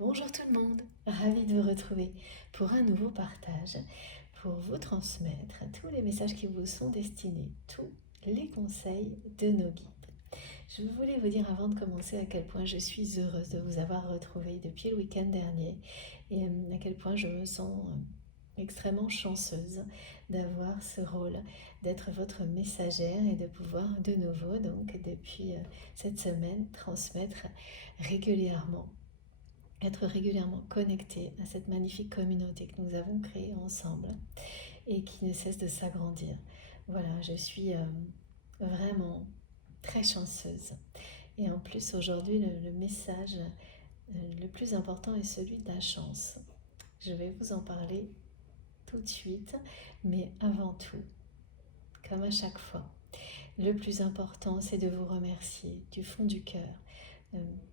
Bonjour tout le monde, ravie de vous retrouver pour un nouveau partage, pour vous transmettre tous les messages qui vous sont destinés, tous les conseils de nos guides. Je voulais vous dire avant de commencer à quel point je suis heureuse de vous avoir retrouvé depuis le week-end dernier et à quel point je me sens extrêmement chanceuse d'avoir ce rôle, d'être votre messagère et de pouvoir de nouveau, donc depuis cette semaine, transmettre régulièrement, être régulièrement connecté à cette magnifique communauté que nous avons créée ensemble et qui ne cesse de s'agrandir. Voilà, je suis vraiment très chanceuse. Et en plus, aujourd'hui, le message le plus important est celui de la chance. Je vais vous en parler tout de suite, mais avant tout, comme à chaque fois, le plus important, c'est de vous remercier du fond du cœur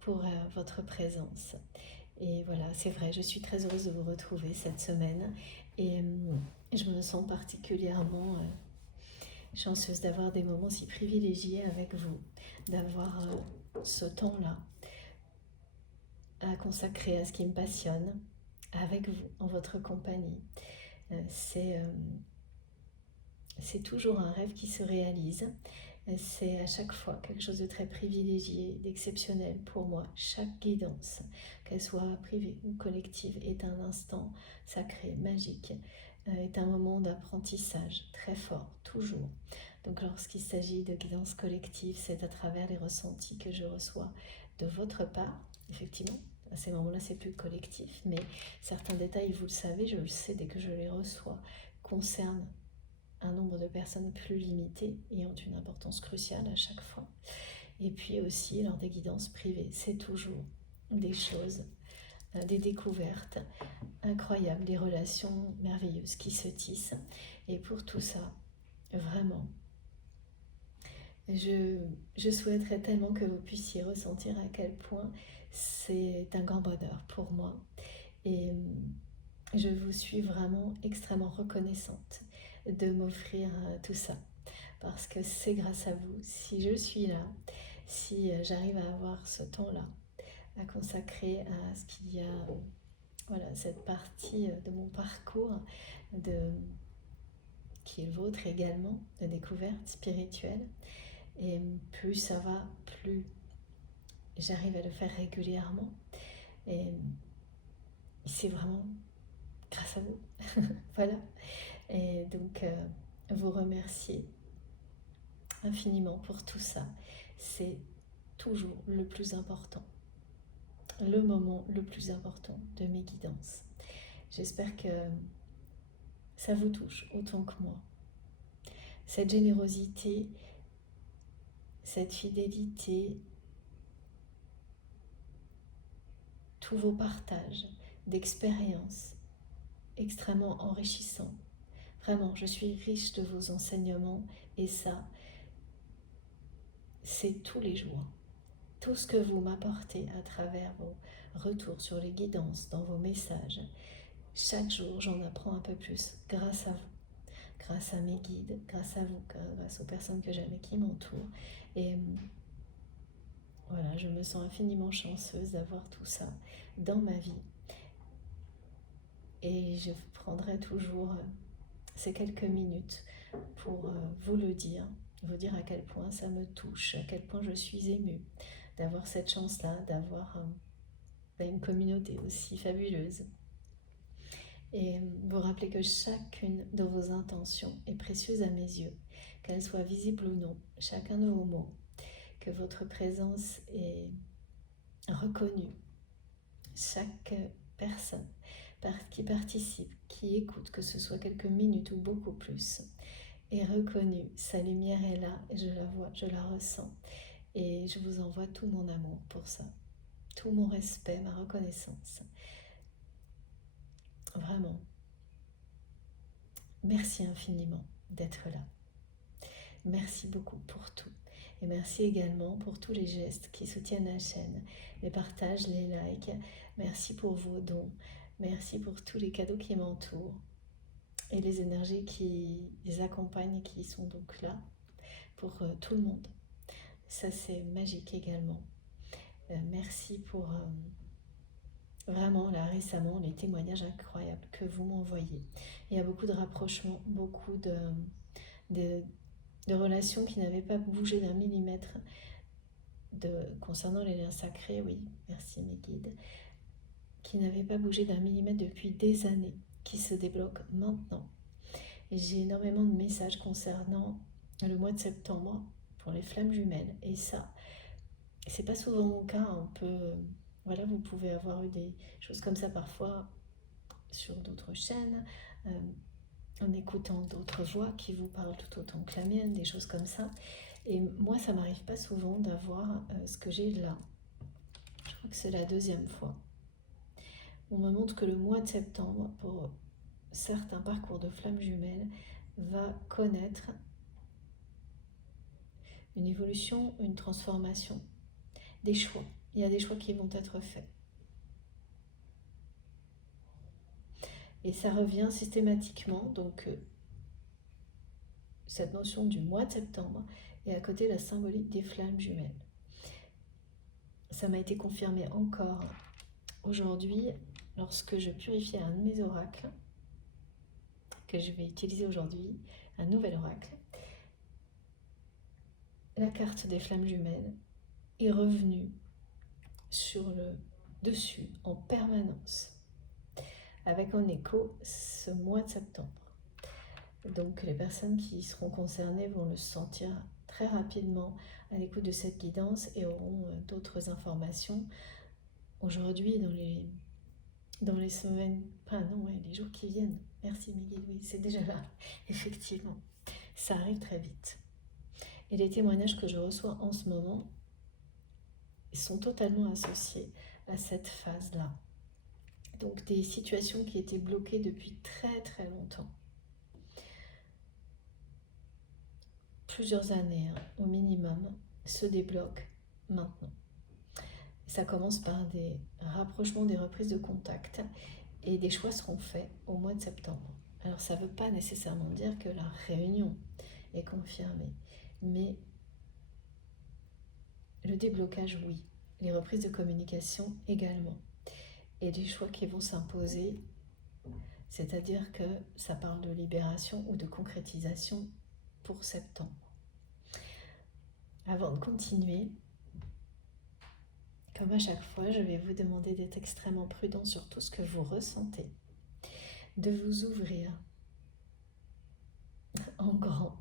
pour votre présence. Et voilà, c'est vrai, je suis très heureuse de vous retrouver cette semaine et je me sens particulièrement chanceuse d'avoir des moments si privilégiés avec vous, d'avoir ce temps-là à consacrer à ce qui me passionne avec vous, en votre compagnie. C'est toujours un rêve qui se réalise. C'est à chaque fois quelque chose de très privilégié, d'exceptionnel pour moi. Chaque guidance, qu'elle soit privée ou collective, est un instant sacré, magique, est un moment d'apprentissage très fort, toujours. Donc lorsqu'il s'agit de guidance collective, c'est à travers les ressentis que je reçois de votre part, effectivement. À ces moments-là, c'est plus collectif, mais certains détails, vous le savez, je le sais dès que je les reçois, concernent un nombre de personnes plus limité et ont une importance cruciale à chaque fois. Et puis aussi, lors des guidances privées, c'est toujours des choses, des découvertes incroyables, des relations merveilleuses qui se tissent. Et pour tout ça, vraiment, je souhaiterais tellement que vous puissiez ressentir à quel point c'est un grand bonheur pour moi. Et je vous suis vraiment extrêmement reconnaissante de m'offrir tout ça. Parce que c'est grâce à vous, si je suis là, si j'arrive à avoir ce temps-là, à consacrer à ce qu'il y a, voilà, cette partie de mon parcours, qui est le vôtre également, de découverte spirituelle. Et plus ça va, plus j'arrive à le faire régulièrement. Et c'est vraiment grâce à vous. Voilà. Et donc, vous remercier infiniment pour tout ça. C'est toujours le plus important, le moment le plus important de mes guidances. J'espère que ça vous touche autant que moi. Cette générosité, cette fidélité, tous vos partages d'expériences extrêmement enrichissants. Vraiment, je suis riche de vos enseignements et ça, c'est tous les jours. Tout ce que vous m'apportez à travers vos retours sur les guidances, dans vos messages, chaque jour, j'en apprends un peu plus grâce à vous, grâce à mes guides, grâce à vous, grâce aux personnes que j'aime et qui m'entourent. Et voilà, je me sens infiniment chanceuse d'avoir tout ça dans ma vie. Et je prendrai toujours ces quelques minutes pour vous le dire, vous dire à quel point ça me touche, à quel point je suis émue d'avoir cette chance-là, d'avoir une communauté aussi fabuleuse. Et vous rappelez que chacune de vos intentions est précieuse à mes yeux, qu'elle soit visible ou non, chacun de vos mots, que votre présence est reconnue. Chaque personne qui participe, qui écoute, que ce soit quelques minutes ou beaucoup plus, est reconnue. Sa lumière est là, et je la vois, je la ressens. Et je vous envoie tout mon amour pour ça, tout mon respect, ma reconnaissance. Vraiment. Merci infiniment d'être là. Merci beaucoup pour tout. Et merci également pour tous les gestes qui soutiennent la chaîne, les partages, les likes. Merci pour vos dons. Merci pour tous les cadeaux qui m'entourent et les énergies qui les accompagnent et qui sont donc là pour tout le monde. Ça, c'est magique également. Merci pour Vraiment, là, récemment, les témoignages incroyables que vous m'envoyez. Il y a beaucoup de rapprochements, beaucoup de, de relations qui n'avaient pas bougé d'un millimètre concernant les liens sacrés, oui, merci mes guides, qui n'avaient pas bougé d'un millimètre depuis des années, qui se débloquent maintenant. Et j'ai énormément de messages concernant le mois de septembre pour les flammes jumelles. Et ça, c'est pas souvent mon cas. Voilà, vous pouvez avoir eu des choses comme ça parfois sur d'autres chaînes, en écoutant d'autres voix qui vous parlent tout autant que la mienne, des choses comme ça. Et moi, ça m'arrive pas souvent d'avoir ce que j'ai là. Je crois que c'est la deuxième fois. On me montre que le mois de septembre, pour certains parcours de flammes jumelles, va connaître une évolution, une transformation, des choix. Il y a des choix qui vont être faits. Et ça revient systématiquement, donc cette notion du mois de septembre, et à côté la symbolique des flammes jumelles. Ça m'a été confirmé encore aujourd'hui lorsque je purifiais un de mes oracles, que je vais utiliser aujourd'hui, un nouvel oracle. La carte des flammes jumelles est revenue sur le dessus en permanence, avec en écho ce mois de septembre. Donc les personnes qui seront concernées vont le sentir très rapidement à l'écoute de cette guidance et auront d'autres informations aujourd'hui dans les semaines, les jours qui viennent. Merci Miguel, oui, c'est déjà là, effectivement. Ça arrive très vite. Et les témoignages que je reçois en ce moment sont totalement associés à cette phase-là. Donc des situations qui étaient bloquées depuis très très longtemps. Plusieurs années au minimum se débloquent maintenant. Ça commence par des rapprochements, des reprises de contact et des choix seront faits au mois de septembre. Alors ça ne veut pas nécessairement dire que la réunion est confirmée, mais le déblocage, oui. Les reprises de communication également. Et les choix qui vont s'imposer, c'est-à-dire que ça parle de libération ou de concrétisation pour septembre. Avant de continuer, comme à chaque fois, je vais vous demander d'être extrêmement prudent sur tout ce que vous ressentez, de vous ouvrir en grand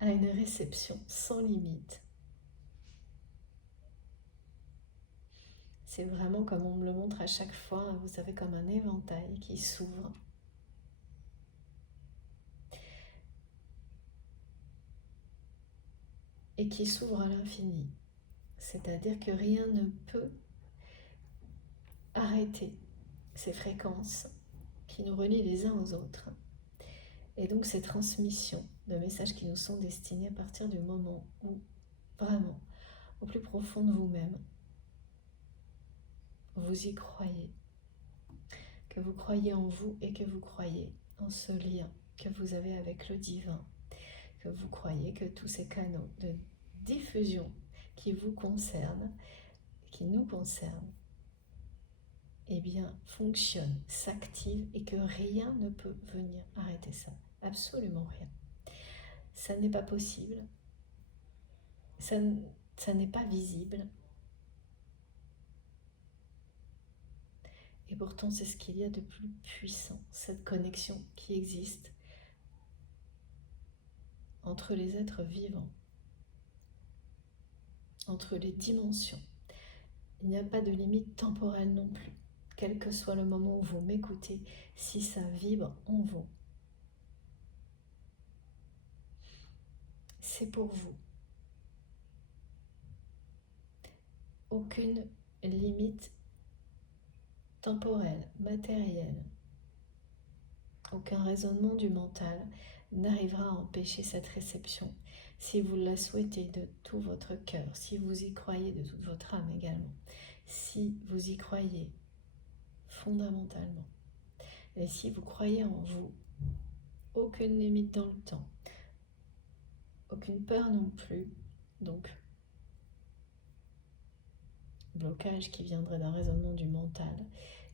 à une réception sans limite. C'est vraiment comme on me le montre à chaque fois, vous savez, comme un éventail qui s'ouvre. Et qui s'ouvre à l'infini. C'est-à-dire que rien ne peut arrêter ces fréquences qui nous relient les uns aux autres. Et donc ces transmissions de messages qui nous sont destinés à partir du moment où, vraiment, au plus profond de vous-même, vous y croyez. Que vous croyez en vous et que vous croyez en ce lien que vous avez avec le divin. Que vous croyez que tous ces canaux de diffusion qui vous concernent, qui nous concernent, eh bien, fonctionne, s'active et que rien ne peut venir arrêter ça. Absolument rien. Ça n'est pas possible. Ça n'est pas visible. Et pourtant, c'est ce qu'il y a de plus puissant, cette connexion qui existe entre les êtres vivants, entre les dimensions. Il n'y a pas de limite temporelle non plus. Quel que soit le moment où vous m'écoutez, si ça vibre en vous, c'est pour vous. Aucune limite temporelle, matérielle, aucun raisonnement du mental n'arrivera à empêcher cette réception si vous la souhaitez de tout votre cœur, si vous y croyez de toute votre âme également, si vous y croyez fondamentalement. Et si vous croyez en vous, aucune limite dans le temps, aucune peur non plus, donc blocage qui viendrait d'un raisonnement du mental,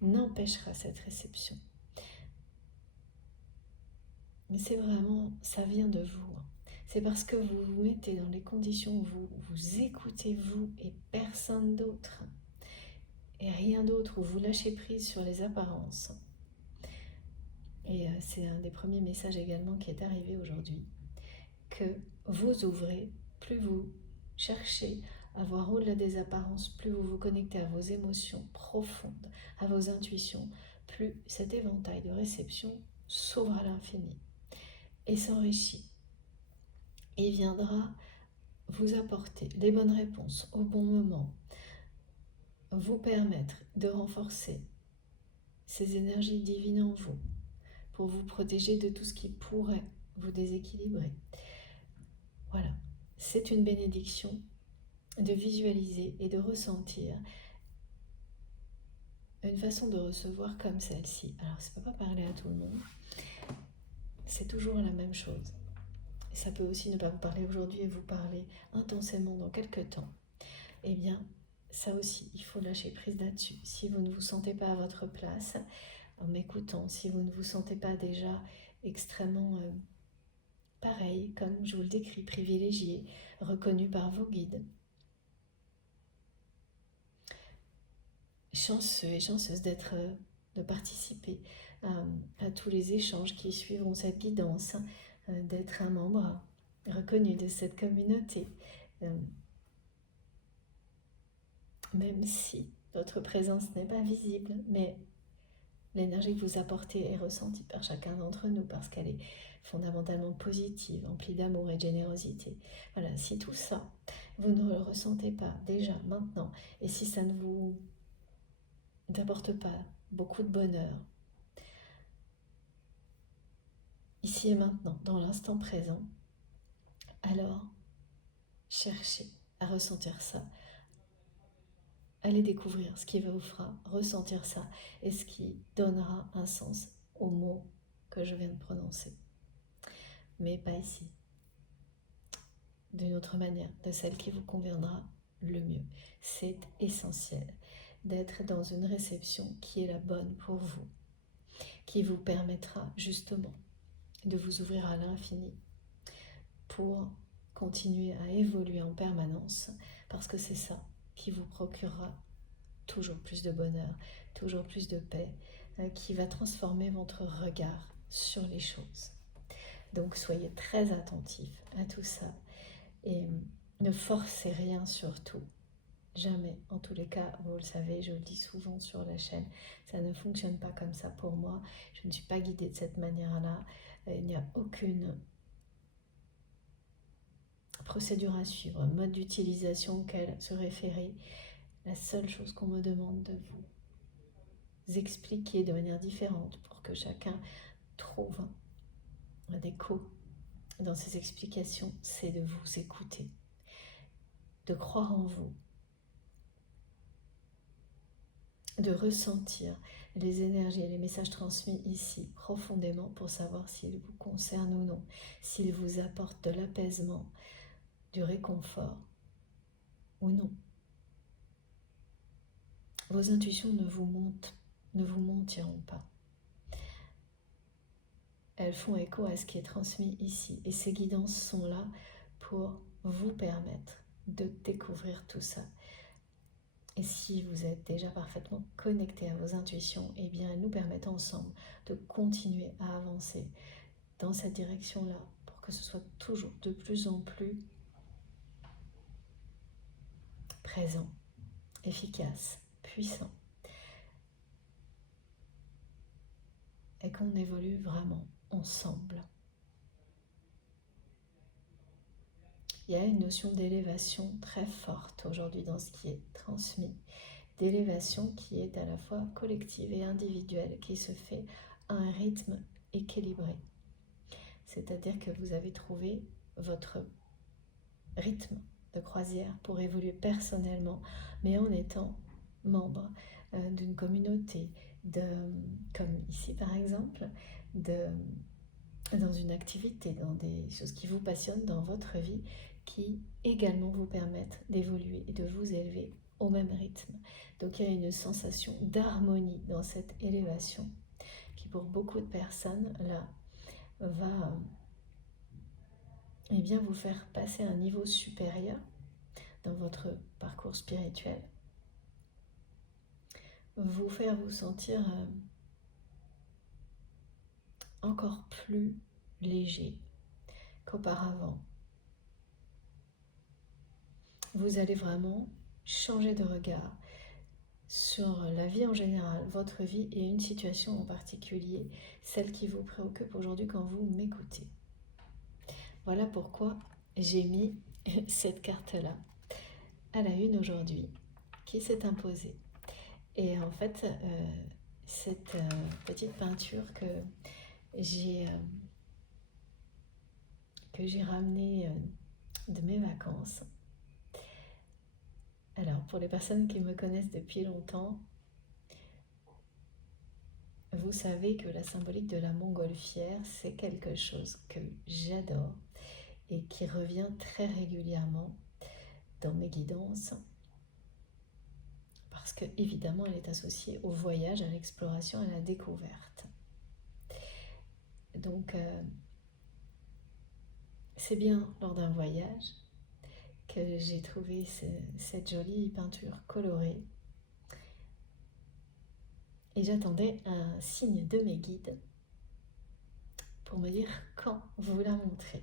n'empêchera cette réception. Mais c'est vraiment, ça vient de vous. C'est parce que vous vous mettez dans les conditions où vous écoutez vous et personne d'autre. Et rien d'autre, où vous lâchez prise sur les apparences. Et c'est un des premiers messages également qui est arrivé aujourd'hui. Que vous ouvrez, plus vous cherchez à voir au-delà des apparences, plus vous vous connectez à vos émotions profondes, à vos intuitions, plus cet éventail de réception s'ouvre à l'infini et s'enrichit et viendra vous apporter les bonnes réponses au bon moment, vous permettre de renforcer ces énergies divines en vous pour vous protéger de tout ce qui pourrait vous déséquilibrer. Voilà, c'est une bénédiction de visualiser et de ressentir une façon de recevoir comme celle-ci. Alors, ça ne peut pas parler à tout le monde, c'est toujours la même chose. Et ça peut aussi ne pas vous parler aujourd'hui et vous parler intensément dans quelques temps. Eh bien, ça aussi, il faut lâcher prise là-dessus. Si vous ne vous sentez pas à votre place, en m'écoutant, si vous ne vous sentez pas déjà extrêmement pareil, comme je vous le décris, privilégié, reconnu par vos guides, chanceux et chanceuses de participer à tous les échanges qui suivront cette guidance, d'être un membre reconnu de cette communauté, même si votre présence n'est pas visible, mais l'énergie que vous apportez est ressentie par chacun d'entre nous parce qu'elle est fondamentalement positive, emplie d'amour et de générosité. Voilà, si tout ça, vous ne le ressentez pas déjà maintenant, et si ça ne vous apporte pas beaucoup de bonheur, ici et maintenant, dans l'instant présent, alors cherchez à ressentir ça. Allez découvrir ce qui vous fera ressentir ça et ce qui donnera un sens aux mots que je viens de prononcer. Mais pas ici. D'une autre manière, de celle qui vous conviendra le mieux. C'est essentiel d'être dans une réception qui est la bonne pour vous, qui vous permettra justement de vous ouvrir à l'infini pour continuer à évoluer en permanence, parce que c'est ça qui vous procurera toujours plus de bonheur, toujours plus de paix, qui va transformer votre regard sur les choses. Donc soyez très attentifs à tout ça et ne forcez rien surtout. Jamais, en tous les cas, vous le savez, je le dis souvent sur la chaîne, ça ne fonctionne pas comme ça pour moi, je ne suis pas guidée de cette manière-là, il n'y a aucune procédure à suivre, mode d'utilisation auquel se référer. La seule chose qu'on me demande de vous expliquer de manière différente pour que chacun trouve des échos dans ces explications, c'est de vous écouter, de croire en vous, de ressentir les énergies et les messages transmis ici profondément pour savoir s'ils vous concernent ou non, s'ils vous apportent de l'apaisement, du réconfort ou non. Vos intuitions ne vous mentiront pas. Elles font écho à ce qui est transmis ici. Et ces guidances sont là pour vous permettre de découvrir tout ça. Et si vous êtes déjà parfaitement connecté à vos intuitions, eh bien elles nous permettent ensemble de continuer à avancer dans cette direction-là pour que ce soit toujours de plus en plus présent, efficace, puissant. Et qu'on évolue vraiment ensemble. Il y a une notion d'élévation très forte aujourd'hui dans ce qui est transmis, d'élévation qui est à la fois collective et individuelle, qui se fait à un rythme équilibré. C'est-à-dire que vous avez trouvé votre rythme de croisière pour évoluer personnellement, mais en étant membre d'une communauté, comme ici par exemple, dans une activité, dans des choses qui vous passionnent dans votre vie, qui également vous permettent d'évoluer et de vous élever au même rythme. Donc il y a une sensation d'harmonie dans cette élévation qui pour beaucoup de personnes là va bien vous faire passer à un niveau supérieur dans votre parcours spirituel, vous faire vous sentir encore plus léger qu'auparavant. Vous allez vraiment changer de regard sur la vie en général, votre vie et une situation en particulier, celle qui vous préoccupe aujourd'hui quand vous m'écoutez. Voilà pourquoi j'ai mis cette carte-là à la une aujourd'hui, qui s'est imposée. Et en fait, cette petite peinture que j'ai ramenée de mes vacances. Alors, pour les personnes qui me connaissent depuis longtemps, vous savez que la symbolique de la montgolfière, c'est quelque chose que j'adore et qui revient très régulièrement dans mes guidances parce que évidemment elle est associée au voyage, à l'exploration, à la découverte. Donc c'est bien lors d'un voyage que j'ai trouvé cette jolie peinture colorée et j'attendais un signe de mes guides pour me dire quand vous la montrez.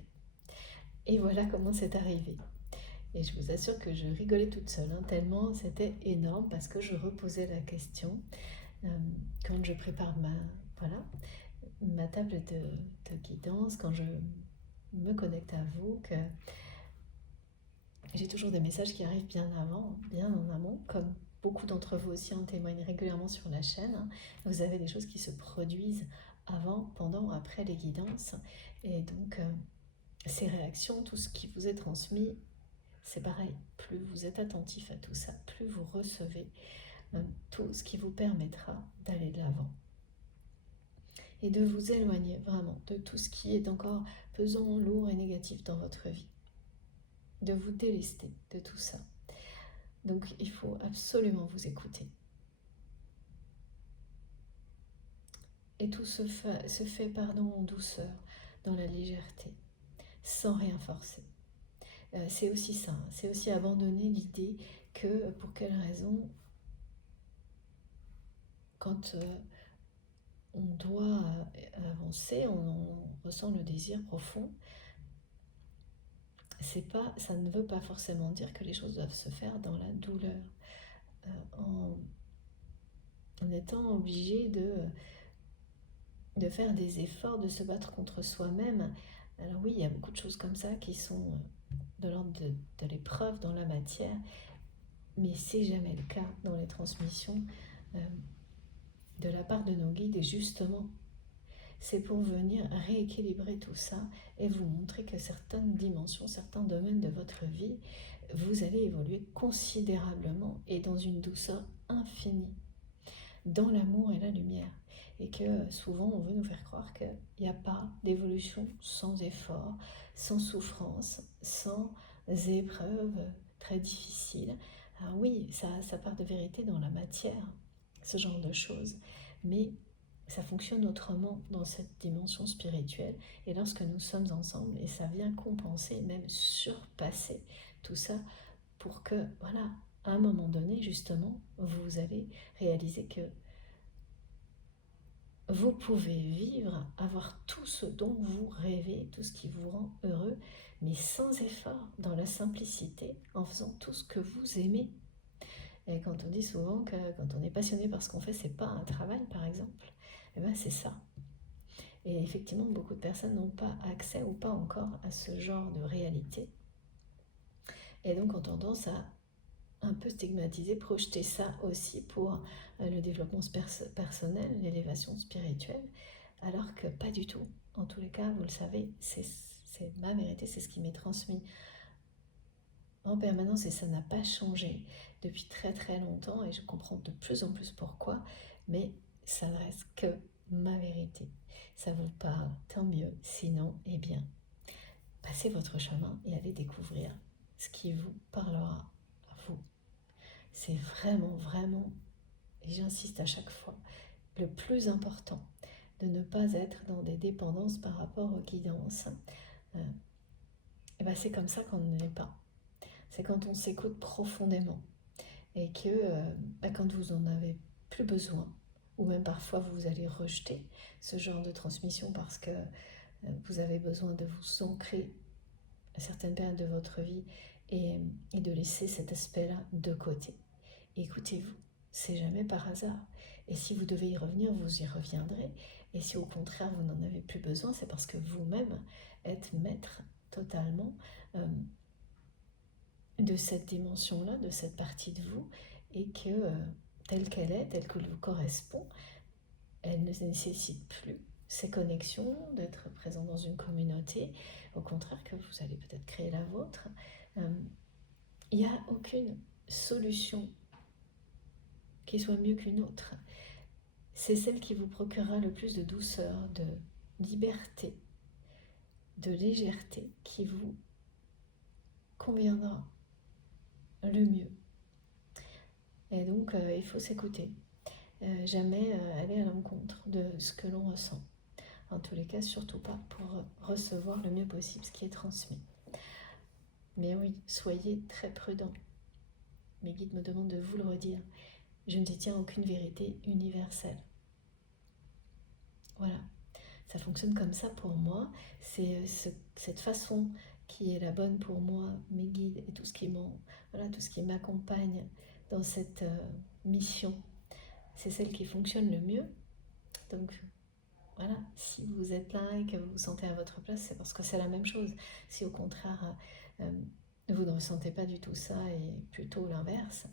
Et voilà comment c'est arrivé. Et je vous assure que je rigolais toute seule, tellement c'était énorme parce que je reposais la question quand je prépare ma table de guidance, quand je me connecte à vous, que j'ai toujours des messages qui arrivent bien en amont, comme beaucoup d'entre vous aussi en témoignent régulièrement sur la chaîne. Vous avez des choses qui se produisent avant, pendant, après les guidances. Et donc, ces réactions, tout ce qui vous est transmis, c'est pareil. Plus vous êtes attentif à tout ça, plus vous recevez tout ce qui vous permettra d'aller de l'avant. Et de vous éloigner vraiment de tout ce qui est encore pesant, lourd et négatif dans votre vie. De vous délester de tout ça. Donc il faut absolument vous écouter. Et tout se fait en douceur, dans la légèreté, sans rien forcer. C'est aussi ça, c'est aussi abandonner l'idée que pour quelle raison, quand on doit avancer, on ressent le désir profond, ça ne veut pas forcément dire que les choses doivent se faire dans la douleur, en étant obligé de faire des efforts, de se battre contre soi-même. Alors oui, il y a beaucoup de choses comme ça qui sont de l'ordre de l'épreuve dans la matière, mais c'est jamais le cas dans les transmissions de la part de nos guides. Et justement, c'est pour venir rééquilibrer tout ça et vous montrer que certaines dimensions, certains domaines de votre vie, vous allez évoluer considérablement et dans une douceur infinie, dans l'amour et la lumière. Et que souvent on veut nous faire croire qu'il n'y a pas d'évolution sans effort, sans souffrance, sans épreuves très difficiles. Alors oui, ça part de vérité dans la matière, ce genre de choses, mais ça fonctionne autrement dans cette dimension spirituelle. Et lorsque nous sommes ensemble, et ça vient compenser, même surpasser tout ça, pour que, voilà, à un moment donné, justement, vous allez réaliser que vous pouvez vivre, avoir tout ce dont vous rêvez, tout ce qui vous rend heureux, mais sans effort, dans la simplicité, en faisant tout ce que vous aimez. Et quand on dit souvent que quand on est passionné par ce qu'on fait, c'est pas un travail, par exemple, eh ben c'est ça. Et effectivement, beaucoup de personnes n'ont pas accès ou pas encore à ce genre de réalité. Et donc ont tendance à un peu stigmatiser, projeter ça aussi pour le développement personnel, l'élévation spirituelle, alors que pas du tout. En tous les cas, vous le savez, c'est ma vérité, c'est ce qui m'est transmis en permanence et ça n'a pas changé depuis très très longtemps et je comprends de plus en plus pourquoi, mais ça ne reste que ma vérité. Ça vous parle, tant mieux, sinon, eh bien, passez votre chemin et allez découvrir ce qui vous parlera à vous. c'est vraiment, vraiment, et j'insiste à chaque fois, le plus important, de ne pas être dans des dépendances par rapport aux guidances. Et ben c'est comme ça qu'on ne l'est pas. C'est quand on s'écoute profondément et que quand vous en avez plus besoin, ou même parfois vous allez rejeter ce genre de transmission parce que vous avez besoin de vous ancrer à certaines périodes de votre vie et de laisser cet aspect-là de côté. Écoutez-vous, c'est jamais par hasard. Et si vous devez y revenir, vous y reviendrez. Et si au contraire vous n'en avez plus besoin, c'est parce que vous-même êtes maître totalement de cette dimension-là, de cette partie de vous, et que telle qu'elle est, telle que vous correspond, elle ne nécessite plus ces connexions, d'être présent dans une communauté, au contraire que vous allez peut-être créer la vôtre. Il n'y a aucune solution qui soit mieux qu'une autre. C'est celle qui vous procurera le plus de douceur, de liberté, de légèreté, qui vous conviendra le mieux. Et donc, il faut s'écouter. Jamais aller à l'encontre de ce que l'on ressent. En tous les cas, surtout pas pour recevoir le mieux possible ce qui est transmis. Mais oui, soyez très prudents. Mes guides me demandent de vous le redire. Je ne détiens aucune vérité universelle. Voilà, ça fonctionne comme ça pour moi. C'est cette façon qui est la bonne pour moi, mes guides et tout ce qui m'accompagne dans cette mission. C'est celle qui fonctionne le mieux. Donc voilà, si vous êtes là et que vous vous sentez à votre place, c'est parce que c'est la même chose. Si au contraire, vous ne ressentez pas du tout ça et plutôt l'inverse,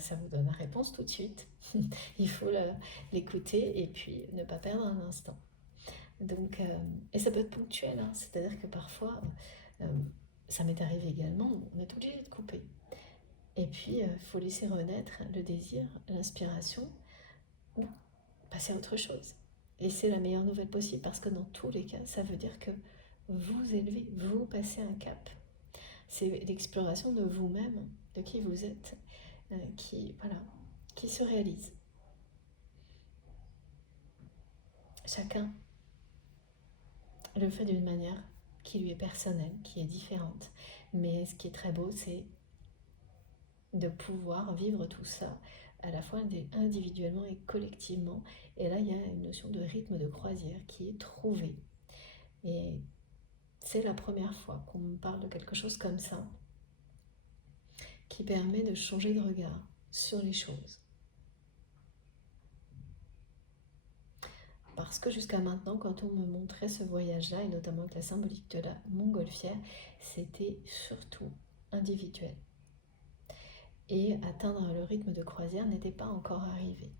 ça vous donne la réponse tout de suite. Il faut l'écouter et puis ne pas perdre un instant. Donc, et ça peut être ponctuel, hein, c'est-à-dire que parfois, ça m'est arrivé également, on est obligé de couper. Et puis, il faut laisser renaître le désir, l'inspiration, ou passer à autre chose. Et c'est la meilleure nouvelle possible parce que dans tous les cas, ça veut dire que vous élevez, vous passez un cap. C'est l'exploration de vous-même, de qui vous êtes, qui se réalise. Chacun le fait d'une manière qui lui est personnelle, qui est différente. Mais ce qui est très beau, c'est de pouvoir vivre tout ça à la fois individuellement et collectivement. Et là, il y a une notion de rythme de croisière qui est trouvée. Et c'est la première fois qu'on me parle de quelque chose comme ça, qui permet de changer de regard sur les choses. Parce que jusqu'à maintenant, quand on me montrait ce voyage-là, et notamment avec la symbolique de la montgolfière, c'était surtout individuel. Et atteindre le rythme de croisière n'était pas encore arrivé.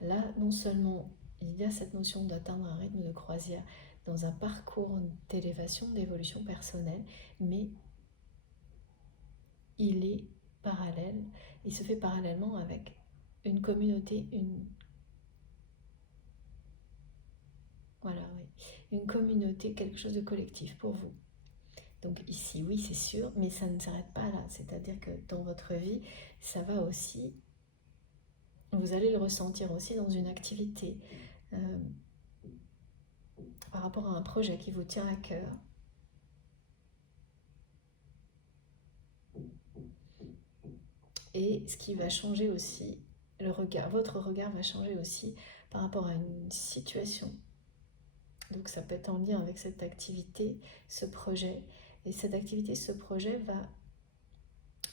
Là, non seulement il y a cette notion d'atteindre un rythme de croisière dans un parcours d'élévation, d'évolution personnelle, mais il se fait parallèlement avec une communauté, une communauté, quelque chose de collectif pour vous. Donc ici, oui, c'est sûr, mais ça ne s'arrête pas là. C'est-à-dire que dans votre vie, ça va aussi, vous allez le ressentir aussi dans une activité, par rapport à un projet qui vous tient à cœur. Et ce qui va changer aussi, votre regard va changer aussi par rapport à une situation. Donc ça peut être en lien avec cette activité, ce projet. Et cette activité, ce projet va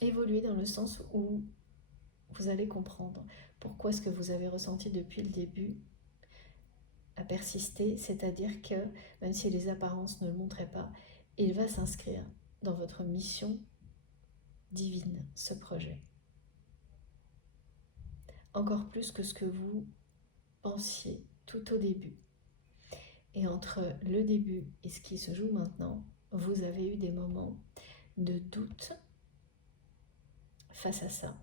évoluer dans le sens où vous allez comprendre pourquoi ce que vous avez ressenti depuis le début a persisté. C'est-à-dire que même si les apparences ne le montraient pas, il va s'inscrire dans votre mission divine, ce projet. Encore plus que ce que vous pensiez tout au début. Et entre le début et ce qui se joue maintenant, vous avez eu des moments de doute face à ça.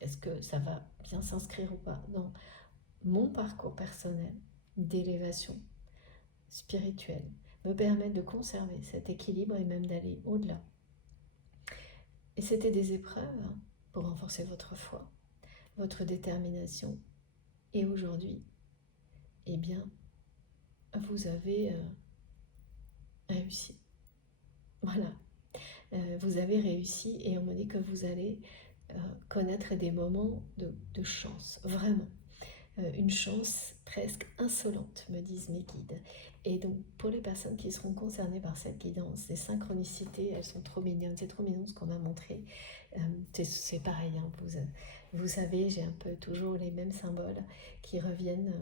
Est-ce que ça va bien s'inscrire ou pas dans mon parcours personnel d'élévation spirituelle, me permettre de conserver cet équilibre et même d'aller au-delà. Et c'était des épreuves pour renforcer votre foi, votre détermination. Et aujourd'hui, eh bien, vous avez réussi. Voilà, vous avez réussi et on me dit que vous allez connaître des moments de chance, vraiment. Une chance presque insolente, me disent mes guides. Et donc, pour les personnes qui seront concernées par cette guidance, les synchronicités, elles sont trop mignonnes. C'est trop mignon ce qu'on m'a montré. C'est pareil, hein, vous savez, j'ai un peu toujours les mêmes symboles qui reviennent,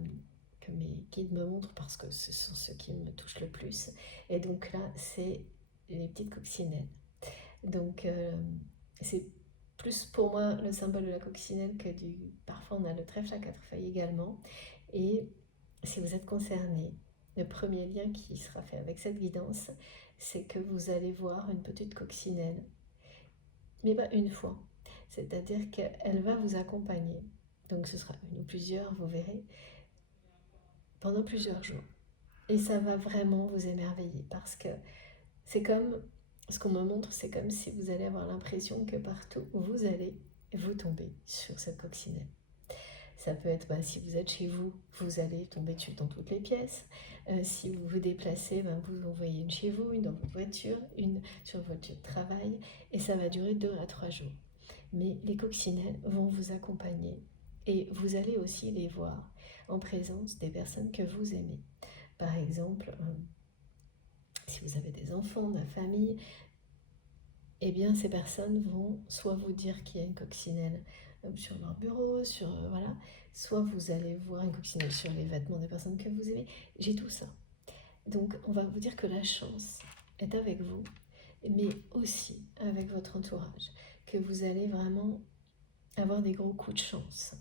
que mes guides me montrent parce que ce sont ceux qui me touchent le plus. Et donc là, c'est les petites coccinelles. Donc, c'est plus pour moi le symbole de la coccinelle que du... Parfois, on a le trèfle à 4 feuilles également. Et si vous êtes concerné, le premier lien qui sera fait avec cette guidance, c'est que vous allez voir une petite coccinelle, mais pas une fois. C'est-à-dire qu'elle va vous accompagner. Donc, ce sera une ou plusieurs, vous verrez, pendant plusieurs jours. Et ça va vraiment vous émerveiller parce que c'est comme, ce qu'on me montre, c'est comme si vous allez avoir l'impression que partout où vous allez, vous tombez sur cette coccinelle. Ça peut être, si vous êtes chez vous, vous allez tomber dessus dans toutes les pièces. Si vous vous déplacez, vous en voyez une chez vous, une dans votre voiture, une sur votre lieu de travail. Et ça va durer 2 à 3 jours. Mais les coccinelles vont vous accompagner. Et vous allez aussi les voir en présence des personnes que vous aimez. Par exemple, si vous avez des enfants, de la famille, eh bien ces personnes vont soit vous dire qu'il y a une coccinelle sur leur bureau, voilà, soit vous allez voir une coccinelle sur les vêtements des personnes que vous aimez. J'ai tout ça. Donc on va vous dire que la chance est avec vous, mais aussi avec votre entourage, que vous allez vraiment avoir des gros coups de chance,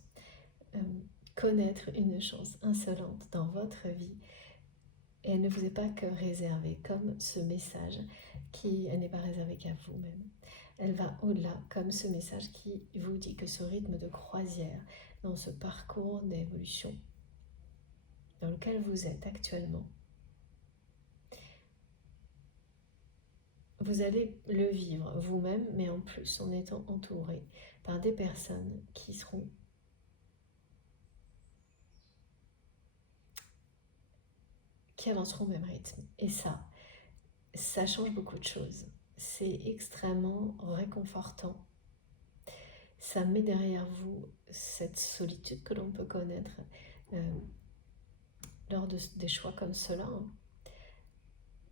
connaître une chance insolente dans votre vie. Et elle ne vous est pas que réservée, comme ce message elle n'est pas réservée qu'à vous-même. Elle va au-delà, comme ce message qui vous dit que ce rythme de croisière, dans ce parcours d'évolution dans lequel vous êtes actuellement, vous allez le vivre vous-même, mais en plus en étant entouré par des personnes qui avanceront au même rythme. Et ça change beaucoup de choses. C'est extrêmement réconfortant. Ça met derrière vous cette solitude que l'on peut connaître lors des choix comme cela, hein,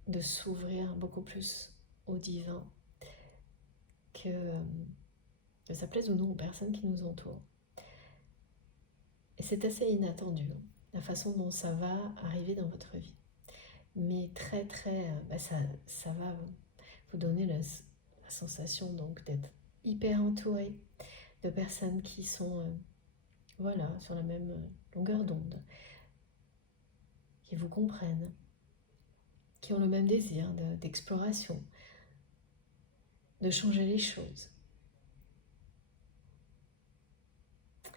de s'ouvrir beaucoup plus au divin, que ça plaise ou non aux personnes qui nous entourent. Et c'est assez inattendu, hein, la façon dont ça va arriver dans votre vie. Mais très très, ça va vous donner la sensation donc d'être hyper entouré de personnes qui sont sur la même longueur d'onde, qui vous comprennent, qui ont le même désir d'exploration, de changer les choses.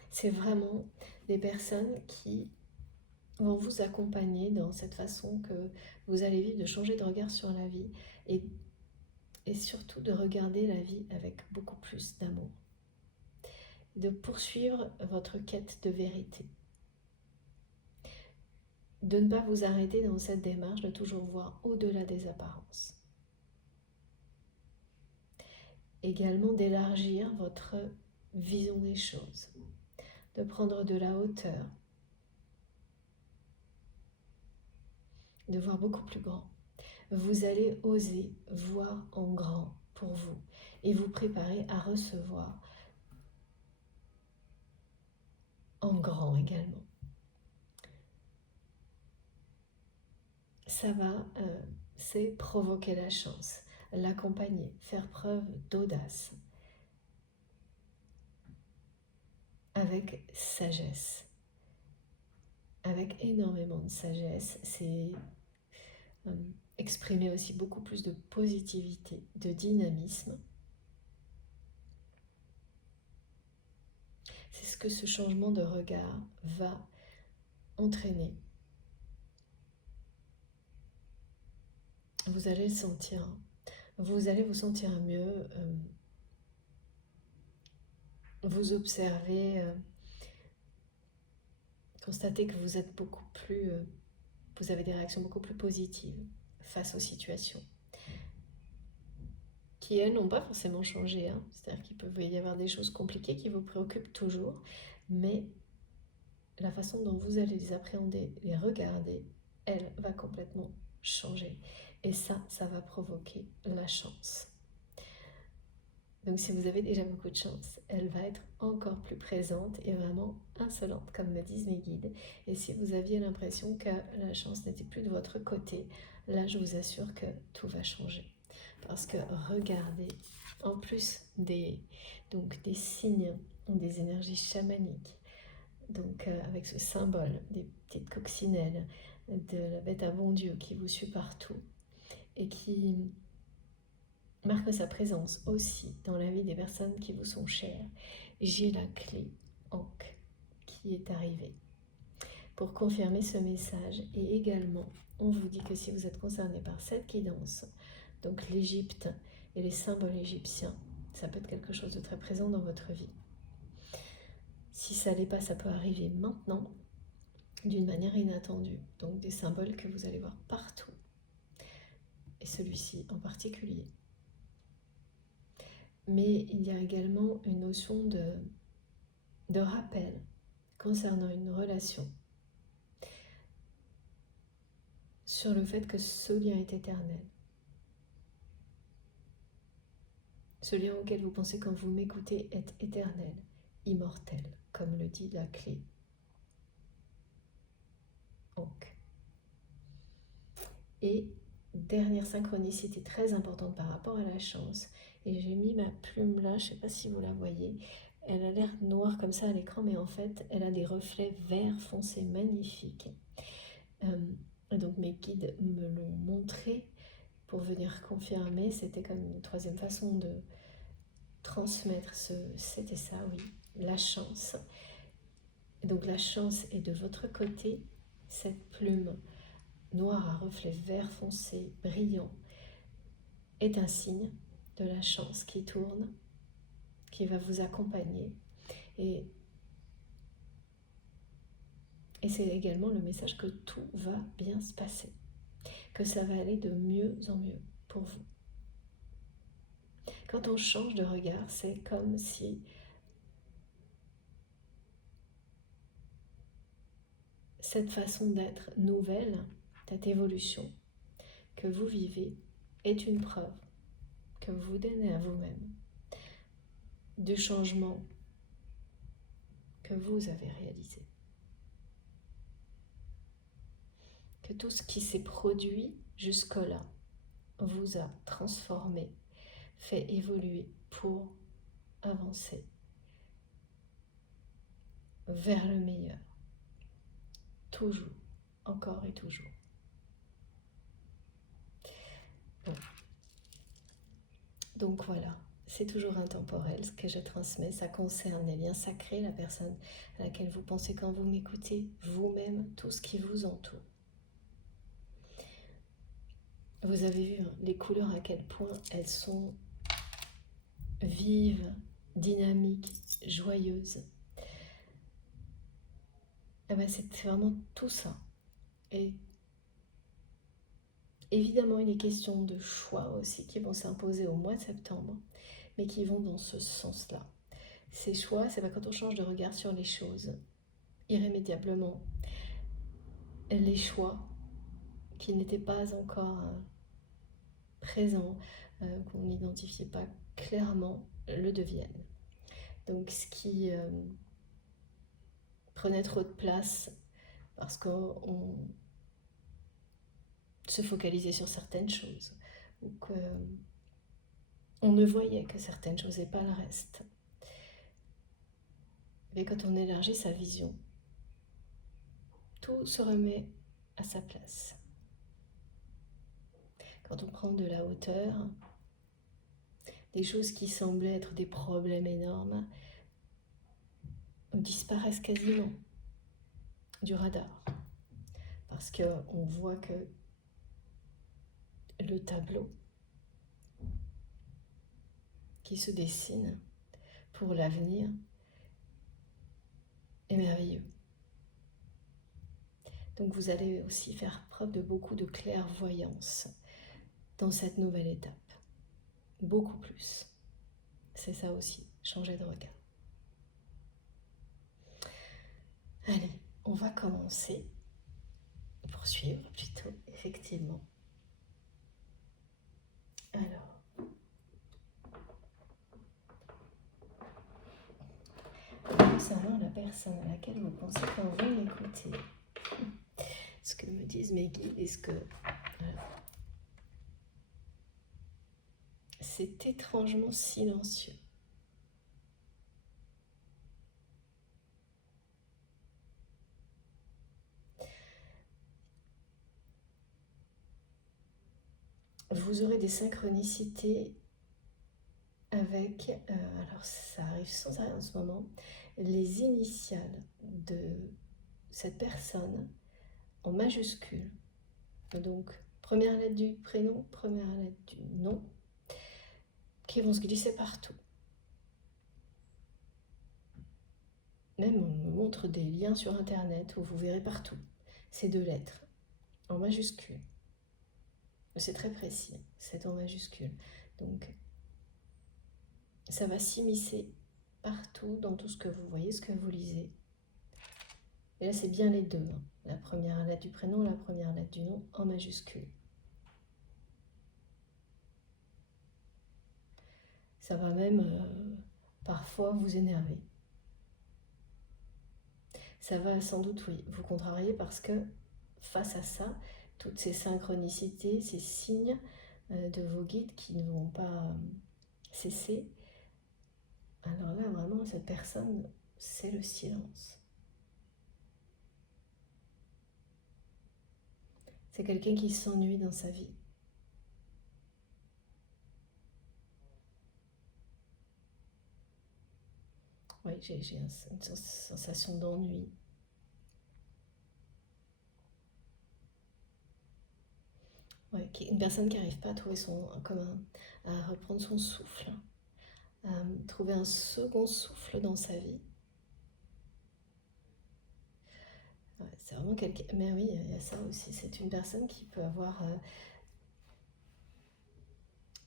C'est vraiment des personnes qui vont vous accompagner dans cette façon que vous allez vivre, de changer de regard sur la vie et surtout de regarder la vie avec beaucoup plus d'amour, de poursuivre votre quête de vérité, de ne pas vous arrêter dans cette démarche, de toujours voir au-delà des apparences. Également d'élargir votre vision des choses, de prendre de la hauteur, de voir beaucoup plus grand. Vous allez oser voir en grand pour vous et vous préparer à recevoir en grand également. Ça va, c'est provoquer la chance, l'accompagner, faire preuve d'audace, avec sagesse, avec énormément de sagesse. C'est exprimer aussi beaucoup plus de positivité, de dynamisme. C'est ce que ce changement de regard va entraîner. Vous allez le sentir, vous allez vous sentir mieux, vous observez, constatez que vous êtes beaucoup plus, vous avez des réactions beaucoup plus positives face aux situations, qui elles n'ont pas forcément changé, hein. C'est-à-dire qu'il peut y avoir des choses compliquées qui vous préoccupent toujours, mais la façon dont vous allez les appréhender, les regarder, elle va complètement changer. Et ça va provoquer la chance. Donc si vous avez déjà beaucoup de chance, elle va être encore plus présente et vraiment insolente, comme me disent mes guides. Et si vous aviez l'impression que la chance n'était plus de votre côté, là je vous assure que tout va changer. Parce que regardez, en plus donc des signes, des énergies chamaniques, donc avec ce symbole des petites coccinelles, de la bête à bon Dieu qui vous suit partout et qui marque sa présence aussi dans la vie des personnes qui vous sont chères. J'ai la clé Ankh qui est arrivée pour confirmer ce message. Et également, on vous dit que si vous êtes concerné par cette guidance, donc l'Égypte et les symboles égyptiens, ça peut être quelque chose de très présent dans votre vie. Si ça l'est pas, ça peut arriver maintenant d'une manière inattendue. Donc des symboles que vous allez voir partout. Et celui-ci en particulier. Mais il y a également une notion de rappel concernant une relation sur le fait que ce lien est éternel. Ce lien auquel vous pensez quand vous m'écoutez est éternel, immortel, comme le dit la clé. Donc. Et dernière synchronicité très importante par rapport à la chance, et j'ai mis ma plume là, je ne sais pas si vous la voyez, elle a l'air noire comme ça à l'écran, mais en fait elle a des reflets vert foncé magnifiques. Donc mes guides me l'ont montré pour venir confirmer, c'était comme une troisième façon de transmettre c'était ça, oui, la chance. Donc la chance est de votre côté, cette plume noire à reflets vert foncé, brillant, est un signe de la chance qui tourne, qui va vous accompagner. Et c'est également le message que tout va bien se passer, que ça va aller de mieux en mieux pour vous. Quand on change de regard, c'est comme si cette façon d'être nouvelle, cette évolution que vous vivez, est une preuve que vous donnez à vous-même du changement que vous avez réalisé. Que tout ce qui s'est produit jusque-là vous a transformé, fait évoluer pour avancer vers le meilleur. Toujours, encore et toujours. Bon. Donc voilà, c'est toujours intemporel ce que je transmets. Ça concerne les liens sacrés, la personne à laquelle vous pensez quand vous m'écoutez, vous-même, tout ce qui vous entoure. Vous avez vu les couleurs à quel point elles sont vives, dynamiques, joyeuses. Eh ben, c'est vraiment tout ça. Et évidemment, il est question de choix aussi qui vont s'imposer au mois de septembre, mais qui vont dans ce sens-là. Ces choix, c'est quand on change de regard sur les choses, irrémédiablement, les choix qui n'étaient pas encore présents, qu'on n'identifiait pas clairement, le deviennent. Donc ce qui prenait trop de place parce qu'on se focalisait sur certaines choses ou qu'on ne voyait que certaines choses et pas le reste. Mais quand on élargit sa vision, tout se remet à sa place. Quand on prend de la hauteur, des choses qui semblaient être des problèmes énormes disparaissent quasiment du radar. Parce qu'on voit que le tableau qui se dessine pour l'avenir et merveilleux. Donc vous allez aussi faire preuve de beaucoup de clairvoyance dans cette nouvelle étape. Beaucoup plus. C'est ça aussi, changer de regard. Allez, on va commencer, poursuivre plutôt, effectivement. Alors, concernant la personne à laquelle vous pensez quand vous l'écoutez, ce que me disent mes guides, est-ce que voilà, c'est étrangement silencieux. Vous aurez des synchronicités avec, alors ça arrive sans arrêt en ce moment, les initiales de cette personne en majuscule. Donc, première lettre du prénom, première lettre du nom, qui vont se glisser partout. Même on me montre des liens sur internet où vous verrez partout ces deux lettres en majuscule. C'est très précis, c'est en majuscule. Donc ça va s'immiscer partout dans tout ce que vous voyez, ce que vous lisez. Et là c'est bien les deux, hein. La première lettre du prénom, la première lettre du nom en majuscule. Ça va même parfois vous énerver. Ça va sans doute, oui, vous contrarier parce que face à ça, toutes ces synchronicités, ces signes de vos guides qui ne vont pas cesser, alors là, vraiment, cette personne, c'est le silence. C'est quelqu'un qui s'ennuie dans sa vie. Oui, j'ai une sensation d'ennui. Ouais, une personne qui n'arrive pas à trouver à reprendre son souffle, à trouver un second souffle dans sa vie. Ouais, c'est vraiment quelqu'un. Mais oui, il y a ça aussi. C'est une personne qui peut avoir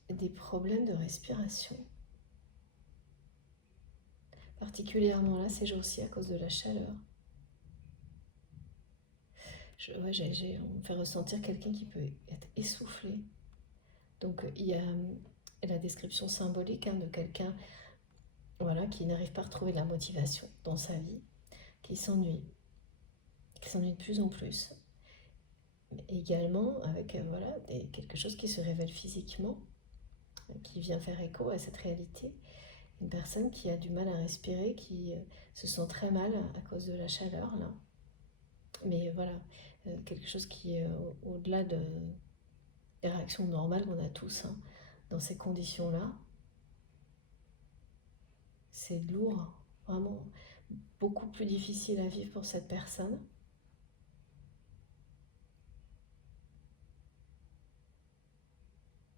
des problèmes de respiration. Particulièrement là, ces jours-ci, à cause de la chaleur. On me fait ressentir quelqu'un qui peut être essoufflé. Donc il y a la description symbolique de quelqu'un qui n'arrive pas à retrouver de la motivation dans sa vie, qui s'ennuie de plus en plus. Mais également avec quelque chose qui se révèle physiquement, qui vient faire écho à cette réalité. Une personne qui a du mal à respirer, qui se sent très mal à cause de la chaleur, là. Mais voilà, quelque chose qui est au-delà des réactions normales qu'on a tous dans ces conditions-là. C'est lourd, vraiment beaucoup plus difficile à vivre pour cette personne.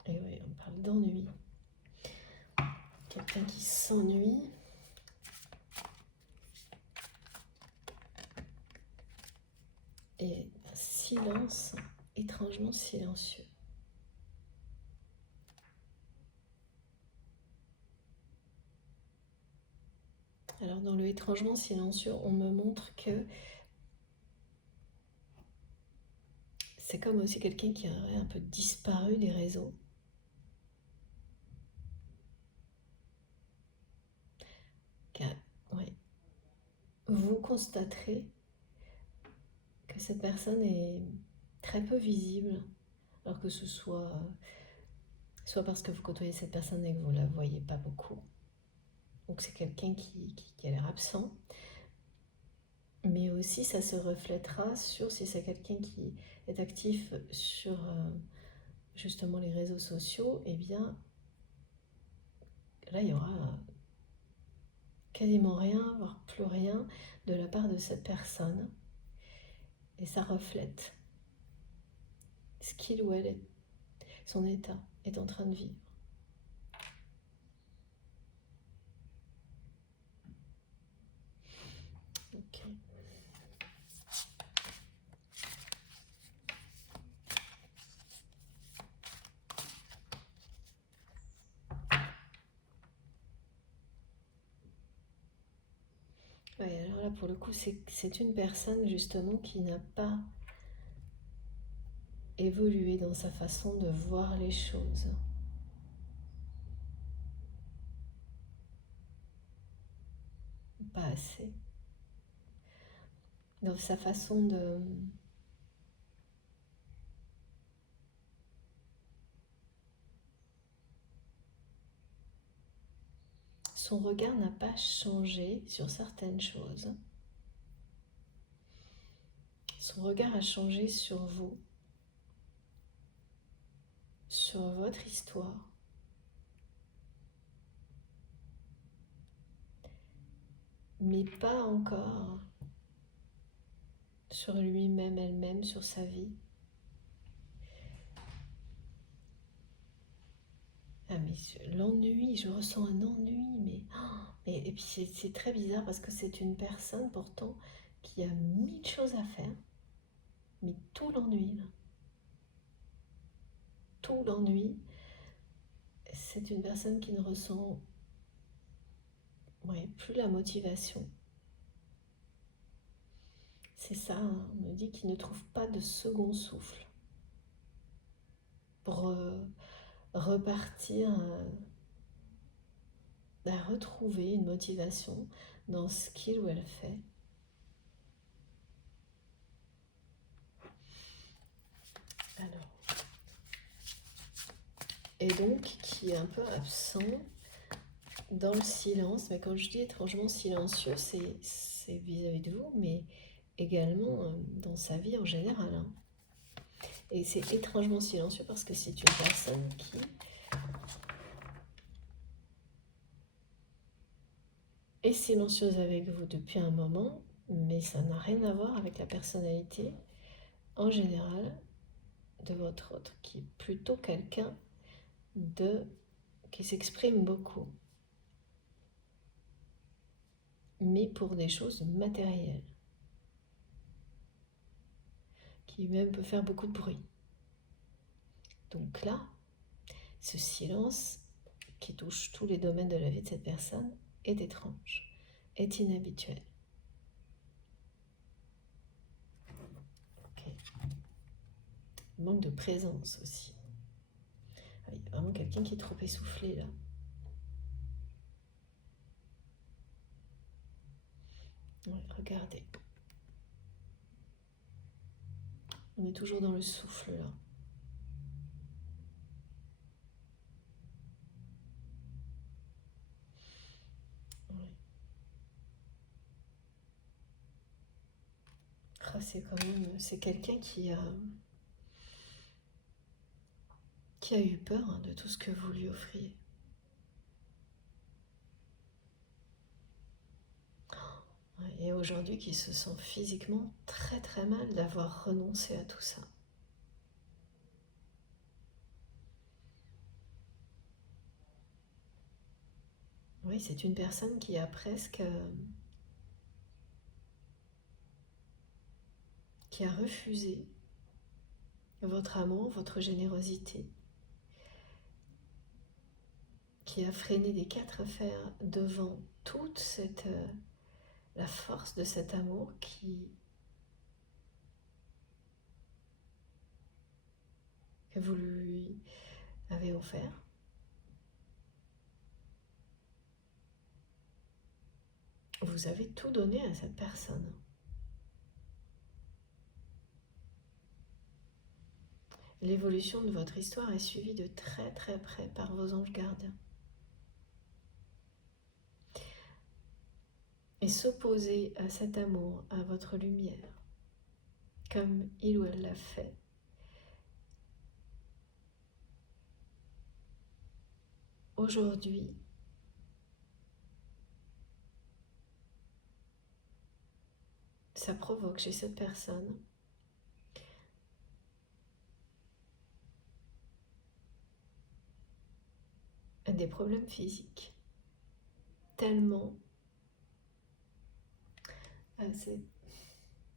Et oui, on parle d'ennui. Quelqu'un qui s'ennuie. Et un silence étrangement silencieux. Alors dans le étrangement silencieux, on me montre que c'est comme aussi quelqu'un qui aurait un peu disparu des réseaux. Ouais. Vous constaterez que cette personne est très peu visible, alors que ce soit parce que vous côtoyez cette personne et que vous ne la voyez pas beaucoup, donc c'est quelqu'un qui a l'air absent, mais aussi ça se reflètera sur si c'est quelqu'un qui est actif sur justement les réseaux sociaux, et bien là il y aura quasiment rien, voire plus rien de la part de cette personne, et ça reflète ce qu'il ou elle est, son état est en train de vivre. Ok. Ouais, alors là, pour le coup, c'est une personne justement qui n'a pas évolué dans sa façon de voir les choses. Pas assez. Dans sa façon de... Son regard n'a pas changé sur certaines choses. Son regard a changé sur vous, sur votre histoire. Mais pas encore sur lui-même, elle-même, sur sa vie. Ah mais l'ennui, je ressens un ennui, et puis c'est très bizarre parce que c'est une personne pourtant qui a mille choses à faire, mais tout l'ennui là. Tout l'ennui, c'est une personne qui ne ressent plus la motivation. C'est ça, hein, on me dit qu'il ne trouve pas de second souffle pour repartir, à retrouver une motivation dans ce qu'il ou elle fait. Alors, et donc qui est un peu absent dans le silence, mais quand je dis étrangement silencieux, c'est vis-à-vis de vous, mais également dans sa vie en général. Hein. Et c'est étrangement silencieux parce que c'est une personne qui est silencieuse avec vous depuis un moment, mais ça n'a rien à voir avec la personnalité en général de votre autre, qui est plutôt quelqu'un qui s'exprime beaucoup, mais pour des choses matérielles, qui même peut faire beaucoup de bruit. Donc là, ce silence qui touche tous les domaines de la vie de cette personne est étrange, est inhabituel. Okay. Manque de présence aussi. Il y a vraiment quelqu'un qui est trop essoufflé là. Ouais, regardez. On est toujours dans le souffle là. Ouais. Ah, c'est quelqu'un qui a eu peur de tout ce que vous lui offriez. Et aujourd'hui qui se sent physiquement très très mal d'avoir renoncé à tout ça. Oui, c'est une personne qui a presque... qui a refusé votre amour, votre générosité, qui a freiné des quatre fers devant toute la force de cet amour que vous lui avez offert. Vous avez tout donné à cette personne. L'évolution de votre histoire est suivie de très très près par vos anges gardiens. Et s'opposer à cet amour, à votre lumière, comme il ou elle l'a fait, aujourd'hui, ça provoque chez cette personne des problèmes physiques. Tellement,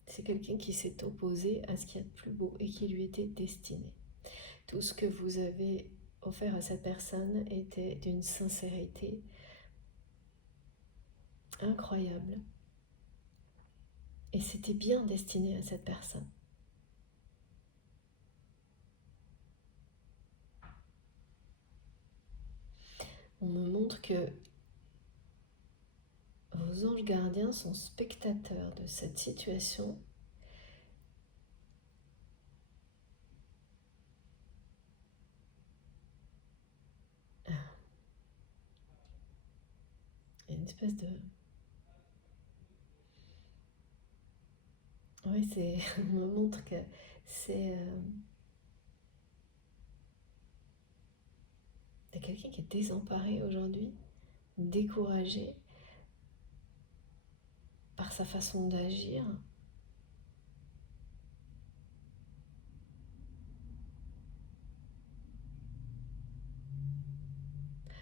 c'est quelqu'un qui s'est opposé à ce qu'il y a de plus beau et qui lui était destiné. Tout ce que vous avez offert à cette personne était d'une sincérité incroyable. Et c'était bien destiné à cette personne. On me montre que vos anges gardiens sont spectateurs de cette situation. Il y a une espèce de... Oui, c'est... on me montre que c'est... il y a quelqu'un qui est désemparé aujourd'hui, découragé par sa façon d'agir.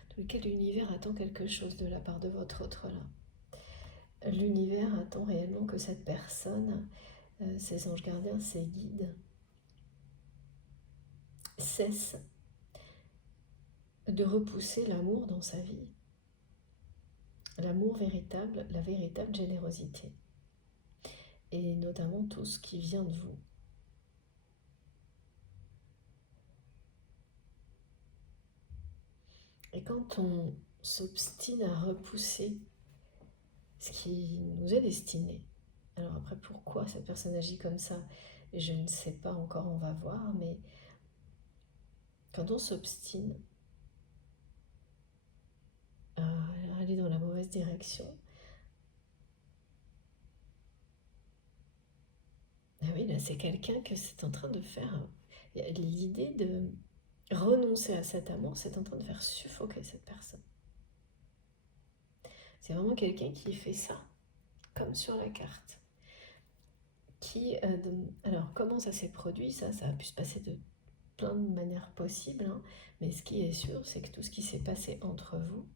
Dans lequel l'univers attend quelque chose de la part de votre autre là. L'univers attend réellement que cette personne, ses anges gardiens, ses guides, cesse de repousser l'amour dans sa vie. L'amour véritable, la véritable générosité. Et notamment tout ce qui vient de vous. Et quand on s'obstine à repousser ce qui nous est destiné, alors après pourquoi cette personne agit comme ça, je ne sais pas encore, on va voir, mais quand on s'obstine à aller dans la mauvaise direction, ah oui, là c'est quelqu'un que c'est en train de faire. L'idée de renoncer à cet amour, c'est en train de faire suffoquer cette personne. C'est vraiment quelqu'un qui fait ça, comme sur la carte. Alors comment ça s'est produit, ça a pu se passer de plein de manières possibles, hein, mais ce qui est sûr, c'est que tout ce qui s'est passé entre vous,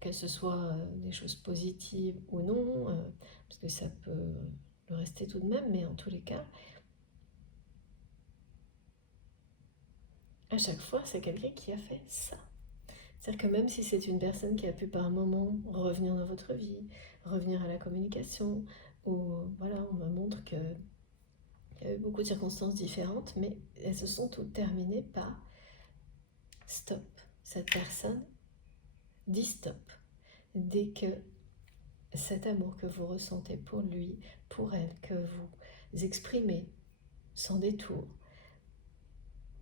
que ce soit des choses positives ou non, parce que ça peut le rester tout de même, mais en tous les cas, à chaque fois, c'est quelqu'un qui a fait ça. C'est-à-dire que même si c'est une personne qui a pu par un moment revenir dans votre vie, revenir à la communication, ou voilà, on me montre qu'il y a eu beaucoup de circonstances différentes, mais elles se sont toutes terminées par stop. Cette personne dit stop. Dès que cet amour que vous ressentez pour lui, pour elle, que vous exprimez sans détour,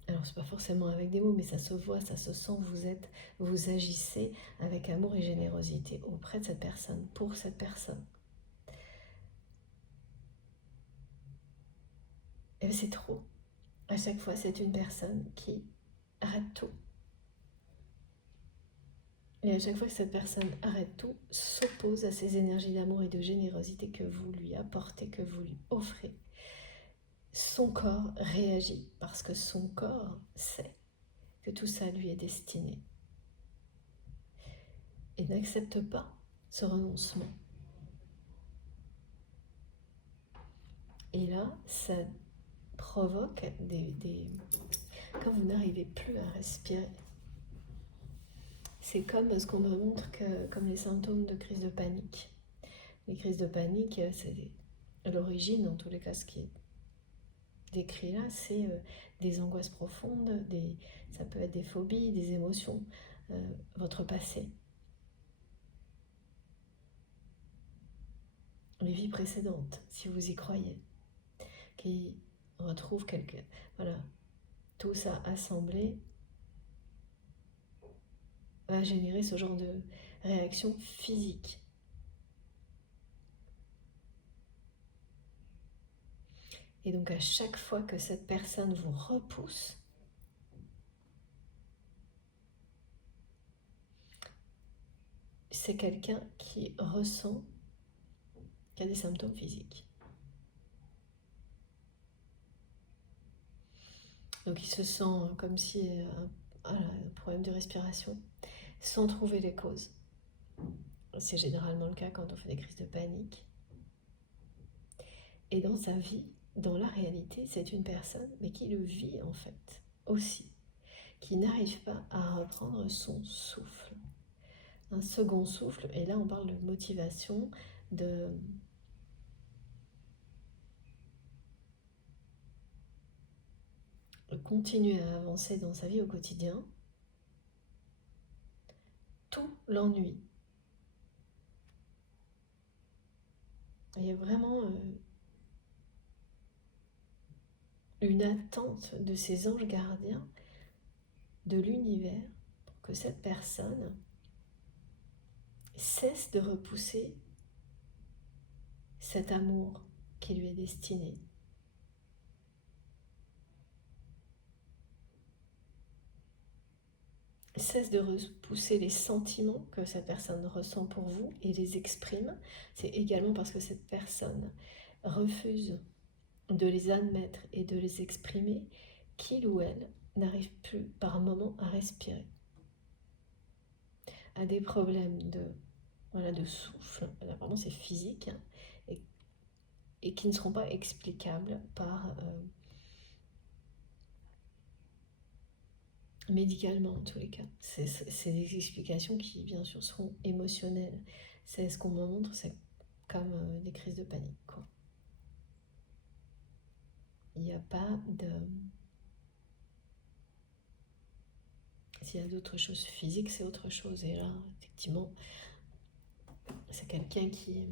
alors c'est pas forcément avec des mots, mais ça se voit, ça se sent, vous agissez avec amour et générosité auprès de cette personne, pour cette personne. Et c'est trop. À chaque fois, c'est une personne qui arrête tout. Et à chaque fois que cette personne arrête tout, s'oppose à ces énergies d'amour et de générosité que vous lui apportez, que vous lui offrez, son corps réagit parce que son corps sait que tout ça lui est destiné et n'accepte pas ce renoncement. Et là, ça provoque quand vous n'arrivez plus à respirer. C'est comme ce qu'on me montre comme les symptômes de crise de panique. Les crises de panique, c'est à l'origine, en tous les cas, ce qui est décrit là, c'est des angoisses profondes, ça peut être des phobies, des émotions, votre passé, les vies précédentes, si vous y croyez, qui retrouvent voilà, tout ça assemblé va générer ce genre de réaction physique. Et donc à chaque fois que cette personne vous repousse, c'est quelqu'un qui ressent qu'il y a des symptômes physiques. Donc il se sent comme si un problème de respiration, sans trouver les causes. C'est généralement le cas quand on fait des crises de panique. Et dans sa vie, dans la réalité, c'est une personne, mais qui le vit en fait, aussi. qui n'arrive pas à reprendre son souffle. Un second souffle, et là on parle de motivation, de continuer à avancer dans sa vie au quotidien. Tout l'ennui. Il y a vraiment une attente de ces anges gardiens de l'univers pour que cette personne cesse de repousser cet amour qui lui est destiné. Cesse de repousser les sentiments que cette personne ressent pour vous et les exprime. C'est également parce que cette personne refuse de les admettre et de les exprimer qu'il ou elle n'arrive plus par moment à respirer, a des problèmes de souffle, apparemment c'est physique, hein, et qui ne seront pas explicables par médicalement en tous les cas. C'est des explications qui bien sûr seront émotionnelles. C'est ce qu'on me montre, c'est comme des crises de panique, quoi. Il n'y a pas de... S'il y a d'autres choses physiques, c'est autre chose. Et là, effectivement, c'est quelqu'un qui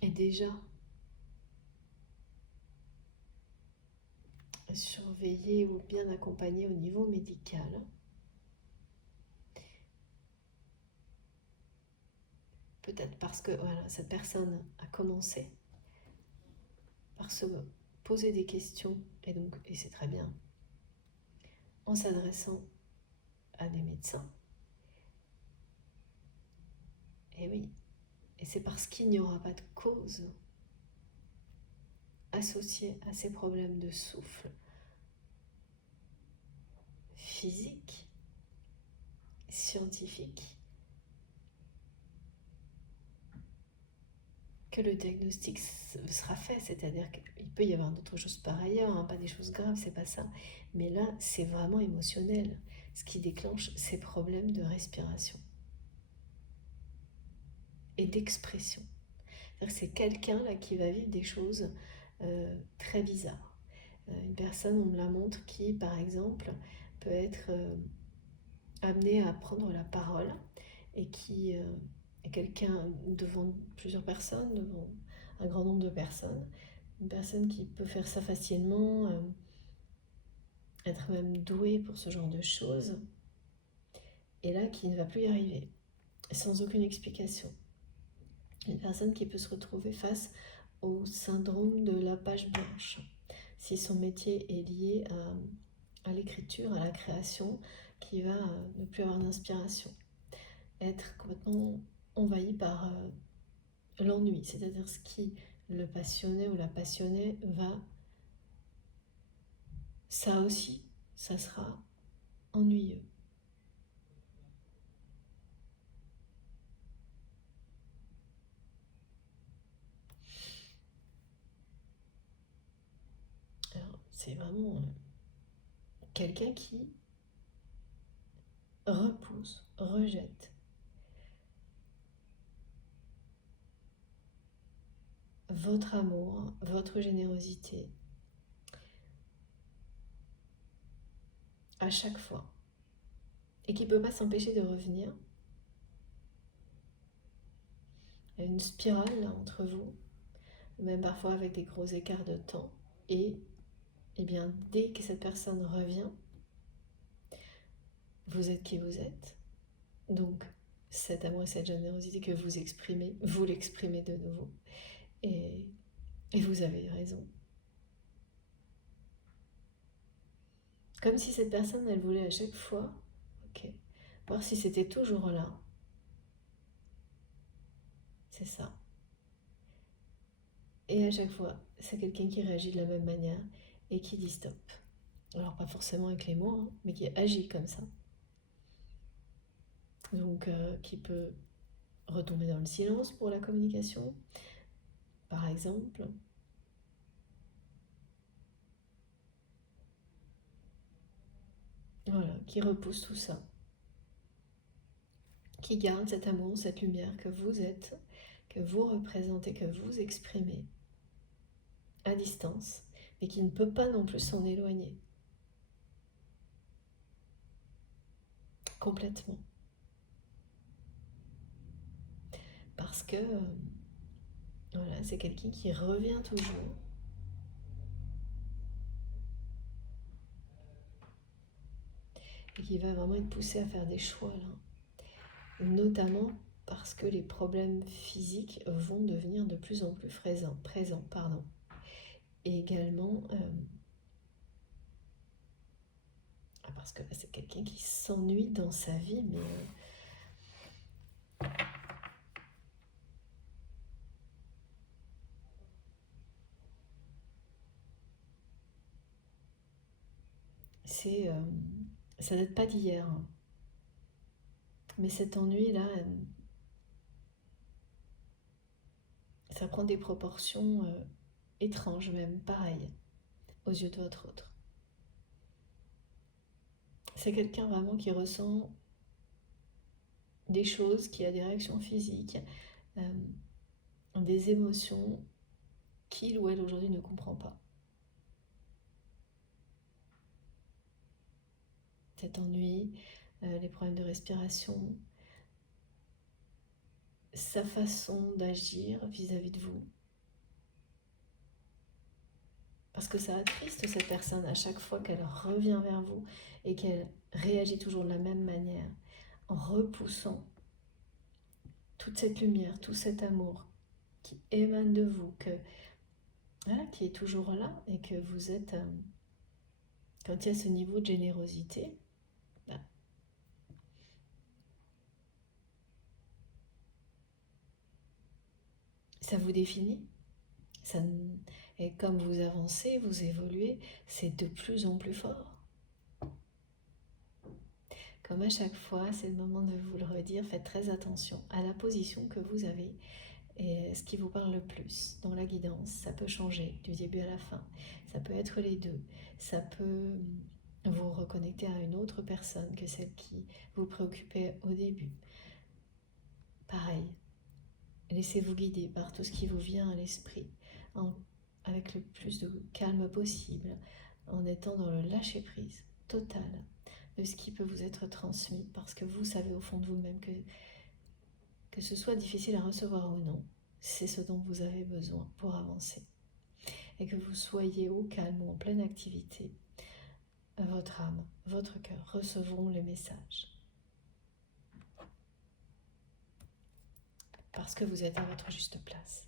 est déjà surveillé ou bien accompagné au niveau médical. Peut-être parce que voilà, cette personne a commencé par se poser des questions, et c'est très bien, en s'adressant à des médecins. Et oui, et c'est parce qu'il n'y aura pas de cause associée à ces problèmes de souffle physique, scientifique, que le diagnostic sera fait. C'est-à-dire qu'il peut y avoir d'autres choses par ailleurs, hein, pas des choses graves, c'est pas ça. Mais là, c'est vraiment émotionnel, ce qui déclenche ces problèmes de respiration et d'expression. C'est quelqu'un là qui va vivre des choses très bizarres. Une personne, on me la montre, qui par exemple peut être amenée à prendre la parole et qui est quelqu'un devant plusieurs personnes, devant un grand nombre de personnes, une personne qui peut faire ça facilement, être même douée pour ce genre de choses, et là qui ne va plus y arriver, sans aucune explication. Une personne qui peut se retrouver face au syndrome de la page blanche, si son métier est lié à l'écriture, à la création, qui va ne plus avoir d'inspiration, être complètement envahi par l'ennui, c'est-à-dire ce qui le passionnait ou la passionnait ça aussi, ça sera ennuyeux. Alors, c'est vraiment quelqu'un qui repousse, rejette votre amour, votre générosité à chaque fois, et qui ne peut pas s'empêcher de revenir. Il y a une spirale là, entre vous, même parfois avec des gros écarts de temps, et bien dès que cette personne revient, vous êtes qui vous êtes. Donc cet amour et cette générosité que vous exprimez, vous l'exprimez de nouveau, et vous avez raison. Comme si cette personne, elle voulait à chaque fois, ok, voir si c'était toujours là. C'est ça. Et à chaque fois, c'est quelqu'un qui réagit de la même manière et qui dit stop. Alors pas forcément avec les mots, hein, mais qui agit comme ça. Donc qui peut retomber dans le silence pour la communication, par exemple. Voilà, qui repousse tout ça, qui garde cet amour, cette lumière que vous êtes, que vous représentez, que vous exprimez à distance, mais qui ne peut pas non plus s'en éloigner complètement. Parce que voilà, c'est quelqu'un qui revient toujours et qui va vraiment être poussé à faire des choix là. Notamment parce que les problèmes physiques vont devenir de plus en plus présents. Et également parce que c'est quelqu'un qui s'ennuie dans sa vie, mais c'est ça date pas d'hier, hein. Mais cet ennui là, ça prend des proportions étranges même, pareil, aux yeux de votre autre. C'est quelqu'un vraiment qui ressent des choses, qui a des réactions physiques, des émotions qu'il ou elle aujourd'hui ne comprend pas. Cet ennui, les problèmes de respiration, sa façon d'agir vis-à-vis de vous. Parce que ça attriste cette personne à chaque fois qu'elle revient vers vous et qu'elle réagit toujours de la même manière, en repoussant toute cette lumière, tout cet amour qui émane de vous, voilà, qui est toujours là et que vous êtes, quand il y a ce niveau de générosité, bah, ça vous définit. Ça, et comme vous avancez, vous évoluez, c'est de plus en plus fort. Comme à chaque fois, c'est le moment de vous le redire, faites très attention à la position que vous avez et ce qui vous parle le plus dans la guidance. Ça peut changer du début à la fin, ça peut être les deux, ça peut vous reconnecter à une autre personne que celle qui vous préoccupait au début. Pareil, laissez-vous guider par tout ce qui vous vient à l'esprit, avec le plus de calme possible, en étant dans le lâcher-prise total de ce qui peut vous être transmis, parce que vous savez au fond de vous-même que ce soit difficile à recevoir ou non, c'est ce dont vous avez besoin pour avancer. Et que vous soyez au calme ou en pleine activité, votre âme, votre cœur recevront les messages. Parce que vous êtes à votre juste place.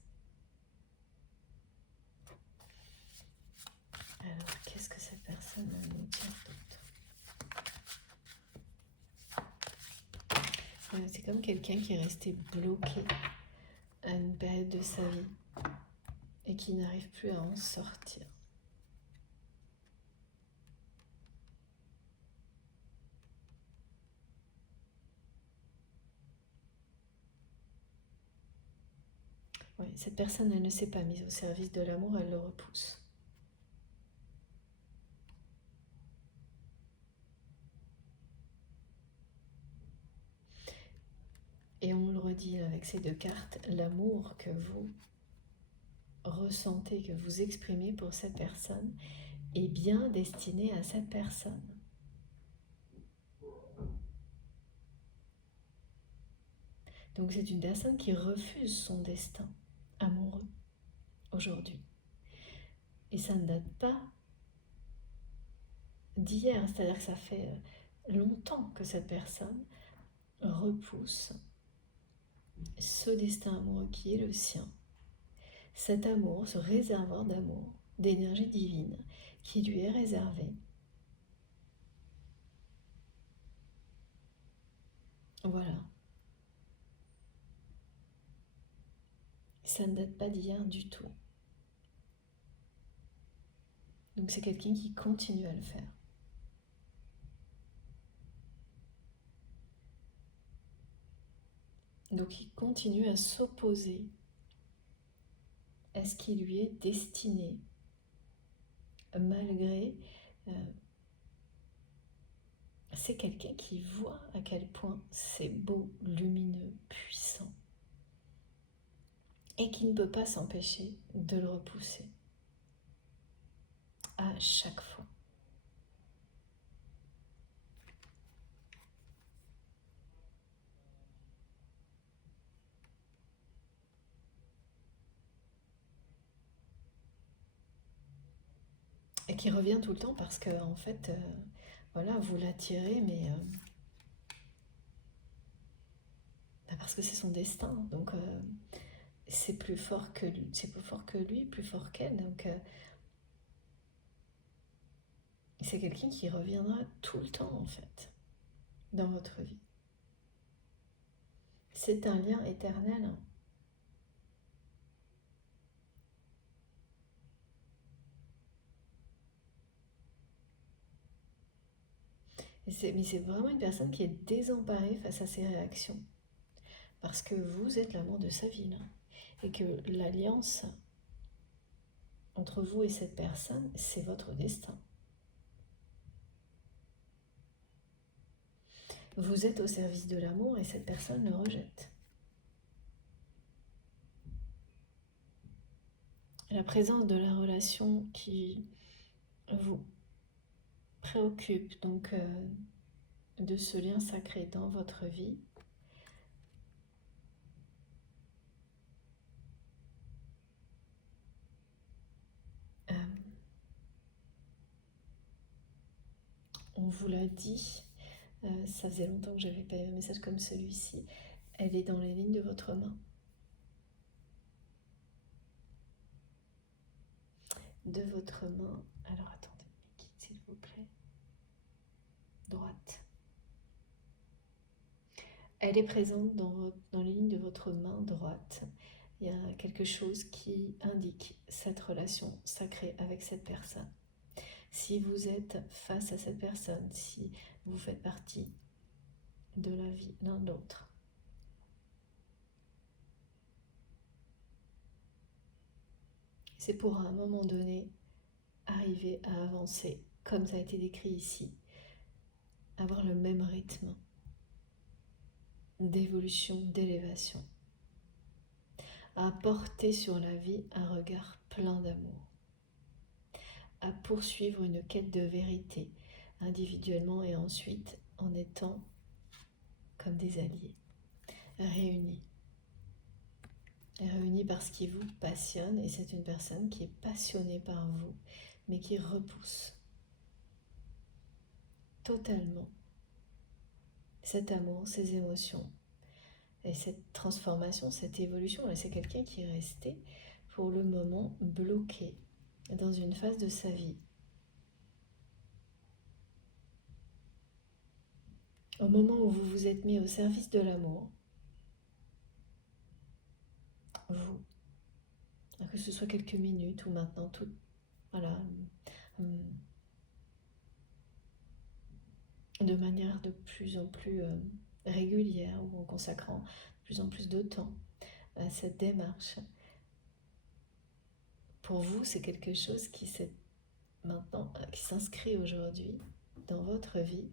Alors, qu'est-ce que cette personne nous tient d'autre ? C'est comme quelqu'un qui est resté bloqué à une période de sa vie et qui n'arrive plus à en sortir. Oui, cette personne, elle ne s'est pas mise au service de l'amour, elle le repousse. Et on le redit avec ces deux cartes, l'amour que vous ressentez, que vous exprimez pour cette personne est bien destiné à cette personne. Donc c'est une personne qui refuse son destin amoureux aujourd'hui. Et ça ne date pas d'hier, c'est-à-dire que ça fait longtemps que cette personne repousse ce destin amoureux qui est le sien. Cet amour, ce réservoir d'amour, d'énergie divine qui lui est réservé. Voilà. Ça ne date pas d'hier du tout. Donc c'est quelqu'un qui continue à le faire. Donc il continue à s'opposer à ce qui lui est destiné, malgré c'est quelqu'un qui voit à quel point c'est beau, lumineux, puissant, et qui ne peut pas s'empêcher de le repousser à chaque fois. Et qui revient tout le temps parce que, en fait, voilà, vous l'attirez, mais parce que c'est son destin. Donc, c'est plus fort que lui, plus fort qu'elle. Donc, c'est quelqu'un qui reviendra tout le temps, en fait, dans votre vie. C'est un lien éternel. Mais c'est vraiment une personne qui est désemparée face à ses réactions. Parce que vous êtes l'amour de sa vie, là. Et que l'alliance entre vous et cette personne, c'est votre destin. Vous êtes au service de l'amour et cette personne le rejette. La présence de la relation qui vous préoccupe, donc de ce lien sacré dans votre vie, on vous l'a dit, ça faisait longtemps que j'avais pas eu un message comme celui-ci, elle est dans les lignes de votre main. De votre main, alors attendez, s'il vous plaît, droite. Elle est présente dans les lignes de votre main droite. Il y a quelque chose qui indique cette relation sacrée avec cette personne. Si vous êtes face à cette personne, si vous faites partie de la vie l'un de l'autre, c'est pour à un moment donné arriver à avancer, comme ça a été décrit ici, avoir le même rythme d'évolution, d'élévation, à porter sur la vie un regard plein d'amour, à poursuivre une quête de vérité individuellement et ensuite en étant comme des alliés, réunis. Réunis par ce qui vous passionne, et c'est une personne qui est passionnée par vous, mais qui repousse totalement cet amour, ces émotions, et cette transformation, cette évolution. Et c'est quelqu'un qui est resté pour le moment bloqué dans une phase de sa vie. Au moment où vous vous êtes mis au service de l'amour, vous, que ce soit quelques minutes ou maintenant tout, voilà, de manière de plus en plus régulière ou en consacrant de plus en plus de temps à cette démarche. Pour vous, c'est quelque chose qui maintenant, qui s'inscrit aujourd'hui dans votre vie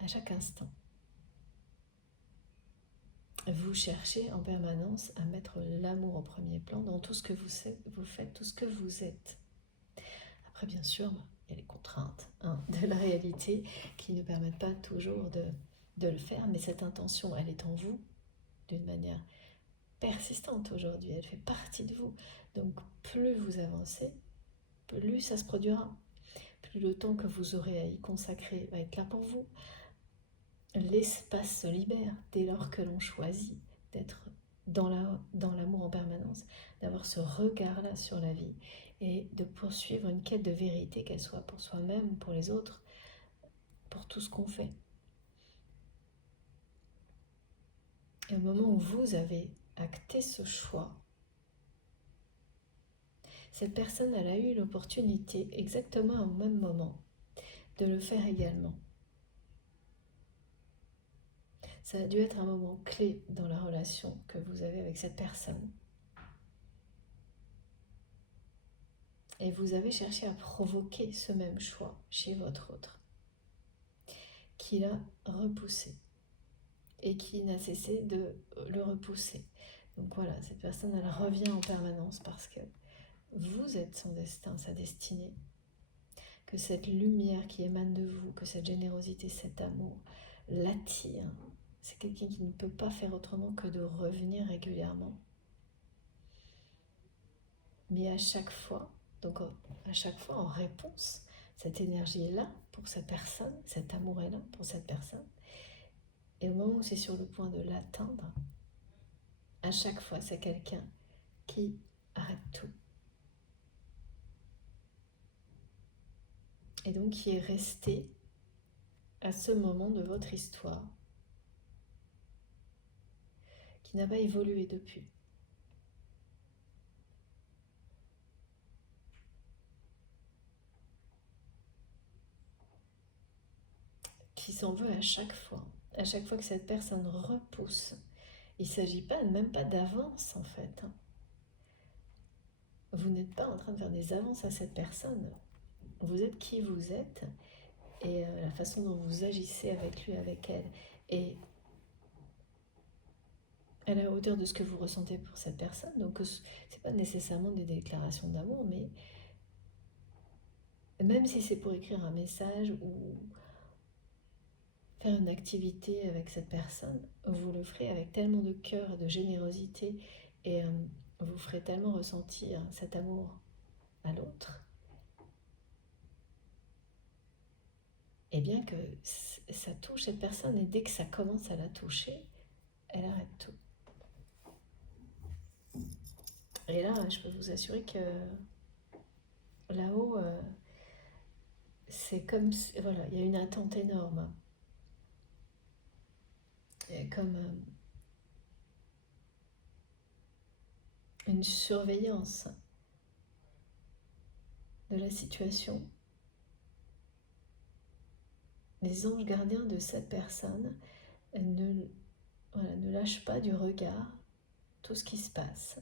à chaque instant. Vous cherchez en permanence à mettre l'amour au premier plan dans tout ce que vous faites, tout ce que vous êtes. Après, bien sûr, il y a les contraintes de la réalité qui ne permettent pas toujours de le faire, mais cette intention, elle est en vous d'une manière persistante aujourd'hui, elle fait partie de vous. Donc plus vous avancez, plus ça se produira. Plus le temps que vous aurez à y consacrer va être là pour vous. L'espace se libère dès lors que l'on choisit d'être dans l'amour en permanence, d'avoir ce regard-là sur la vie et de poursuivre une quête de vérité, qu'elle soit pour soi-même, pour les autres, pour tout ce qu'on fait. Et au moment où vous avez acté ce choix, cette personne, elle a eu l'opportunité, exactement au même moment, de le faire également. Ça a dû être un moment clé dans la relation que vous avez avec cette personne. Et vous avez cherché à provoquer ce même choix chez votre autre. qu'il a repoussé et qui n'a cessé de le repousser. Donc voilà, cette personne, elle revient en permanence parce que vous êtes son destin, sa destinée. Que cette lumière qui émane de vous, que cette générosité, cet amour l'attire. C'est quelqu'un qui ne peut pas faire autrement que de revenir régulièrement. Mais à chaque fois, donc à chaque fois en réponse, cette énergie est là pour cette personne, cet amour est là pour cette personne. Et au moment où c'est sur le point de l'atteindre, à chaque fois c'est quelqu'un qui arrête tout. Et donc qui est resté à ce moment de votre histoire, qui n'a pas évolué depuis. Qui s'en veut à chaque fois. À chaque fois que cette personne repousse. Il ne s'agit pas, même pas d'avance en fait. Vous n'êtes pas en train de faire des avances à cette personne. Vous êtes qui vous êtes et la façon dont vous agissez avec lui, avec elle, est à la hauteur de ce que vous ressentez pour cette personne. Donc c'est pas nécessairement des déclarations d'amour, mais même si c'est pour écrire un message ou faire une activité avec cette personne, vous le ferez avec tellement de cœur et de générosité et vous ferez tellement ressentir cet amour à l'autre, et bien que ça touche cette personne, et dès que ça commence à la toucher, elle arrête tout. Et là, je peux vous assurer que là-haut, c'est comme, voilà, il y a une attente énorme. Il y a comme une surveillance de la situation. Les anges gardiens de cette personne ne lâchent pas du regard tout ce qui se passe.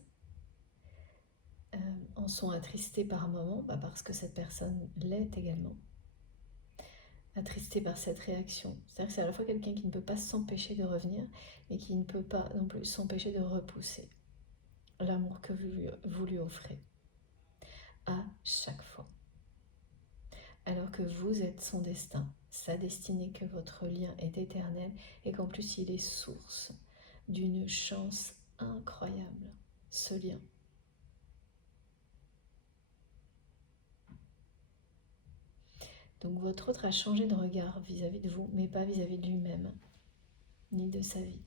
En sont attristés par moments, parce que cette personne l'est également. Attristé par cette réaction. C'est-à-dire que c'est à la fois quelqu'un qui ne peut pas s'empêcher de revenir et qui ne peut pas non plus s'empêcher de repousser l'amour que vous lui offrez à chaque fois. Alors que vous êtes son destin, sa destinée, que votre lien est éternel et qu'en plus il est source d'une chance incroyable, ce lien. Donc votre autre a changé de regard vis-à-vis de vous, mais pas vis-à-vis de lui-même, ni de sa vie.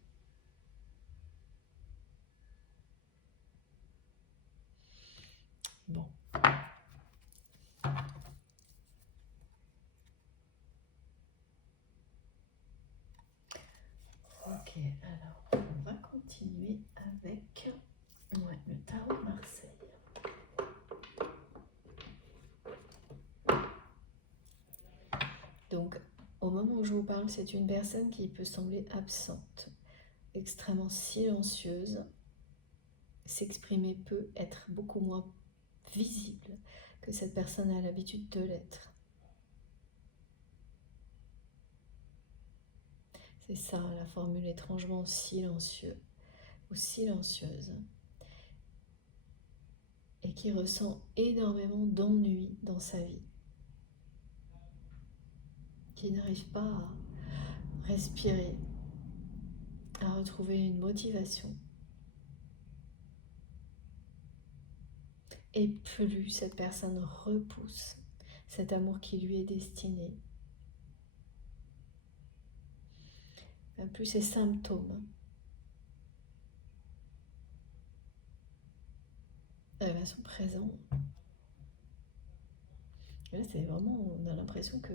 Bon. Ok, alors on va continuer avec le tarot de Marseille. Donc, au moment où je vous parle, c'est une personne qui peut sembler absente, extrêmement silencieuse, s'exprimer peu, être beaucoup moins visible que cette personne a l'habitude de l'être. C'est ça, la formule étrangement silencieux ou silencieuse. Et qui ressent énormément d'ennui dans sa vie. Qui n'arrive pas à respirer, à retrouver une motivation. Et plus cette personne repousse cet amour qui lui est destiné, plus ces symptômes sont présents. Et là, c'est vraiment, on a l'impression que...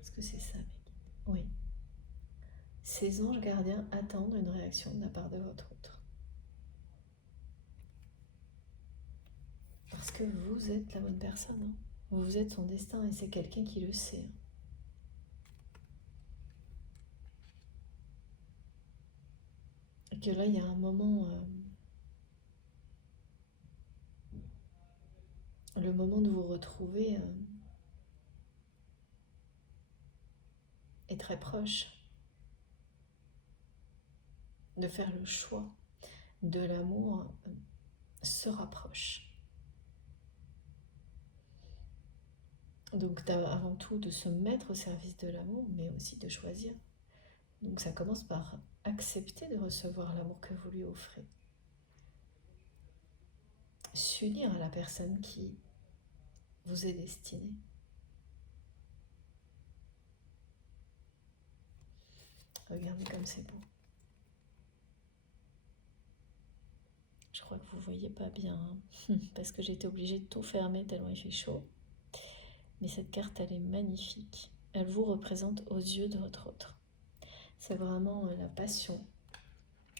Est-ce que c'est ça, mec? Oui. Ces anges gardiens attendent une réaction de la part de votre autre. Parce que vous êtes la bonne personne. Hein. Vous êtes son destin et c'est quelqu'un qui le sait. Et que là, il y a un moment... le moment de vous retrouver est très proche, de faire le choix de l'amour se rapproche. Donc avant tout de se mettre au service de l'amour, mais aussi de choisir. Donc ça commence par accepter de recevoir l'amour que vous lui offrez. S'unir à la personne qui vous est destinée. Regardez comme c'est beau. Je crois que vous voyez pas bien, hein, parce que j'ai été obligée de tout fermer tellement il fait chaud. Mais cette carte, elle est magnifique. Elle vous représente aux yeux de votre autre. C'est vraiment la passion.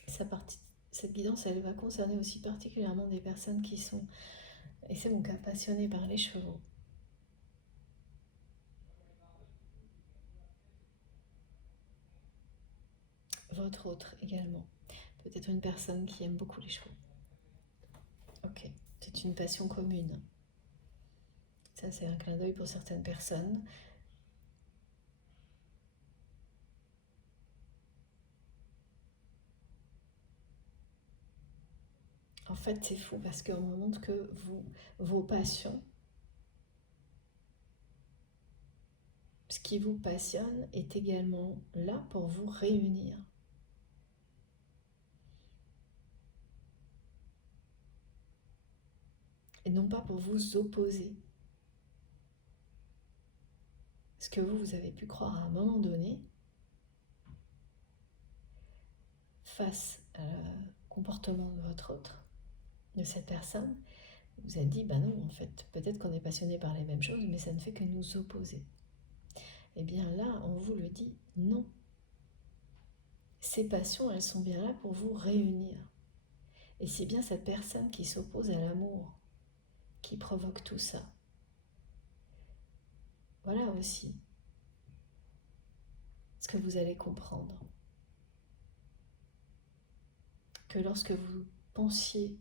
Cette guidance, elle va concerner aussi particulièrement des personnes qui sont, et c'est mon cas, passionnées par les chevaux. Votre autre également. Peut-être une personne qui aime beaucoup les chevaux. Ok, c'est une passion commune. Ça, c'est un clin d'œil pour certaines personnes. En fait, c'est fou parce qu'on me montre que vos passions, ce qui vous passionne, est également là pour vous réunir. Et non pas pour vous opposer. Ce que vous avez pu croire à un moment donné, face au comportement de votre autre, de cette personne, vous avez dit, bah non, en fait, peut-être qu'on est passionné par les mêmes choses, mais ça ne fait que nous opposer. Et bien là, on vous le dit, non. Ces passions, elles sont bien là pour vous réunir. Et c'est bien cette personne qui s'oppose à l'amour qui provoque tout ça. Voilà aussi ce que vous allez comprendre. Que lorsque vous pensiez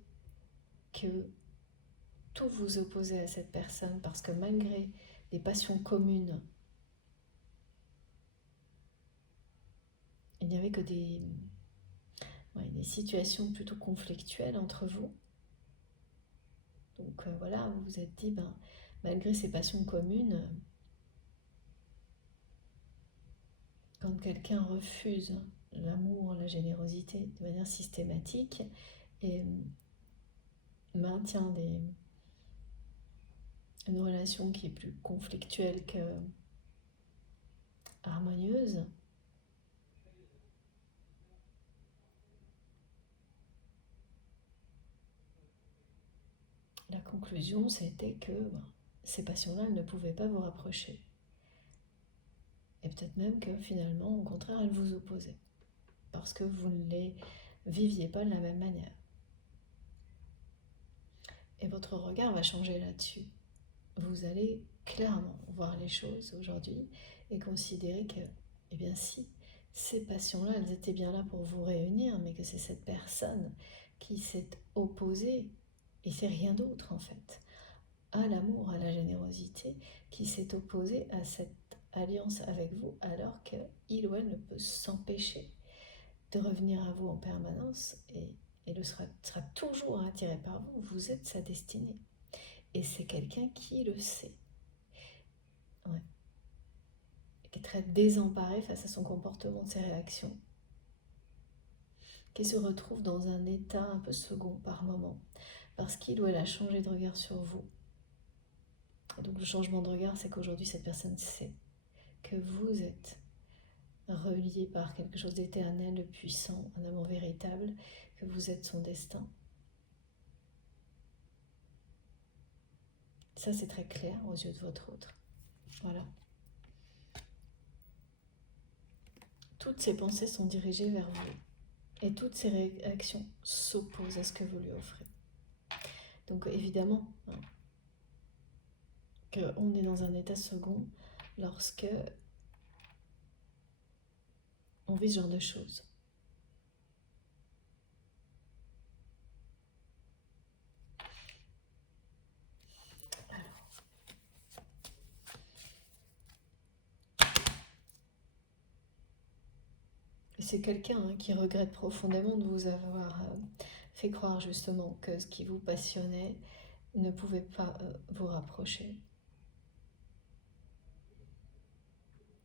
que tout vous opposait à cette personne, parce que malgré des passions communes, il n'y avait que des situations plutôt conflictuelles entre vous. Donc voilà, vous vous êtes dit, malgré ces passions communes, quand quelqu'un refuse l'amour, la générosité de manière systématique et maintient une relation qui est plus conflictuelle que harmonieuse, la conclusion c'était que ces passions-là ne pouvaient pas vous rapprocher. Et peut-être même que finalement, au contraire, elles vous opposaient. Parce que vous ne les viviez pas de la même manière. Et votre regard va changer là-dessus. Vous allez clairement voir les choses aujourd'hui et considérer que, eh bien si, ces passions-là, elles étaient bien là pour vous réunir, mais que c'est cette personne qui s'est opposée, et c'est rien d'autre en fait, à l'amour, à la générosité, qui s'est opposée à cette alliance avec vous, alors qu'il ou elle ne peut s'empêcher de revenir à vous en permanence et sera toujours attiré par vous. Vous êtes sa destinée. Et c'est quelqu'un qui le sait. Ouais. Qui est très désemparé face à son comportement, ses réactions. Qui se retrouve dans un état un peu second par moment. Parce qu'il ou elle a changé de regard sur vous. Et donc le changement de regard, c'est qu'aujourd'hui, cette personne sait que vous êtes relié par quelque chose d'éternel, de puissant, un amour véritable, que vous êtes son destin. Ça, c'est très clair aux yeux de votre autre. Voilà. Toutes ces pensées sont dirigées vers vous. Et toutes ces réactions s'opposent à ce que vous lui offrez. Donc évidemment, qu'on est dans un état second lorsque on vit ce genre de choses. c'est quelqu'un qui regrette profondément de vous avoir fait croire justement que ce qui vous passionnait ne pouvait pas vous rapprocher.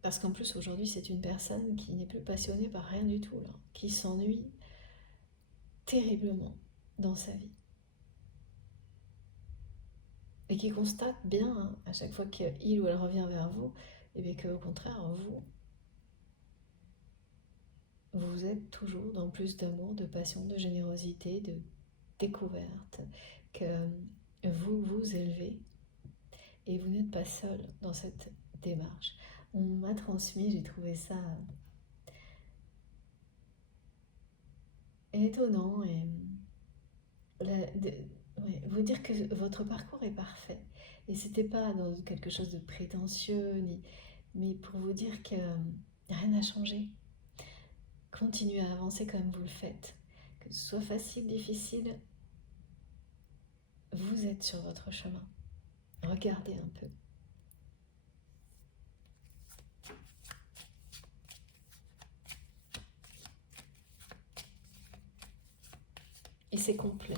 Parce qu'en plus aujourd'hui c'est une personne qui n'est plus passionnée par rien du tout, là, qui s'ennuie terriblement dans sa vie. Et qui constate bien, à chaque fois qu'il ou elle revient vers vous, et bien qu'au contraire, vous êtes toujours dans plus d'amour, de passion, de générosité, de découverte, que vous vous élevez et vous n'êtes pas seul dans cette démarche. On m'a transmis, j'ai trouvé ça étonnant et vous dire que votre parcours est parfait. Et c'était pas dans quelque chose de prétentieux, mais pour vous dire que rien n'a changé. Continuez à avancer comme vous le faites. Que ce soit facile, difficile, vous êtes sur votre chemin. Regardez un peu. Et c'est complet.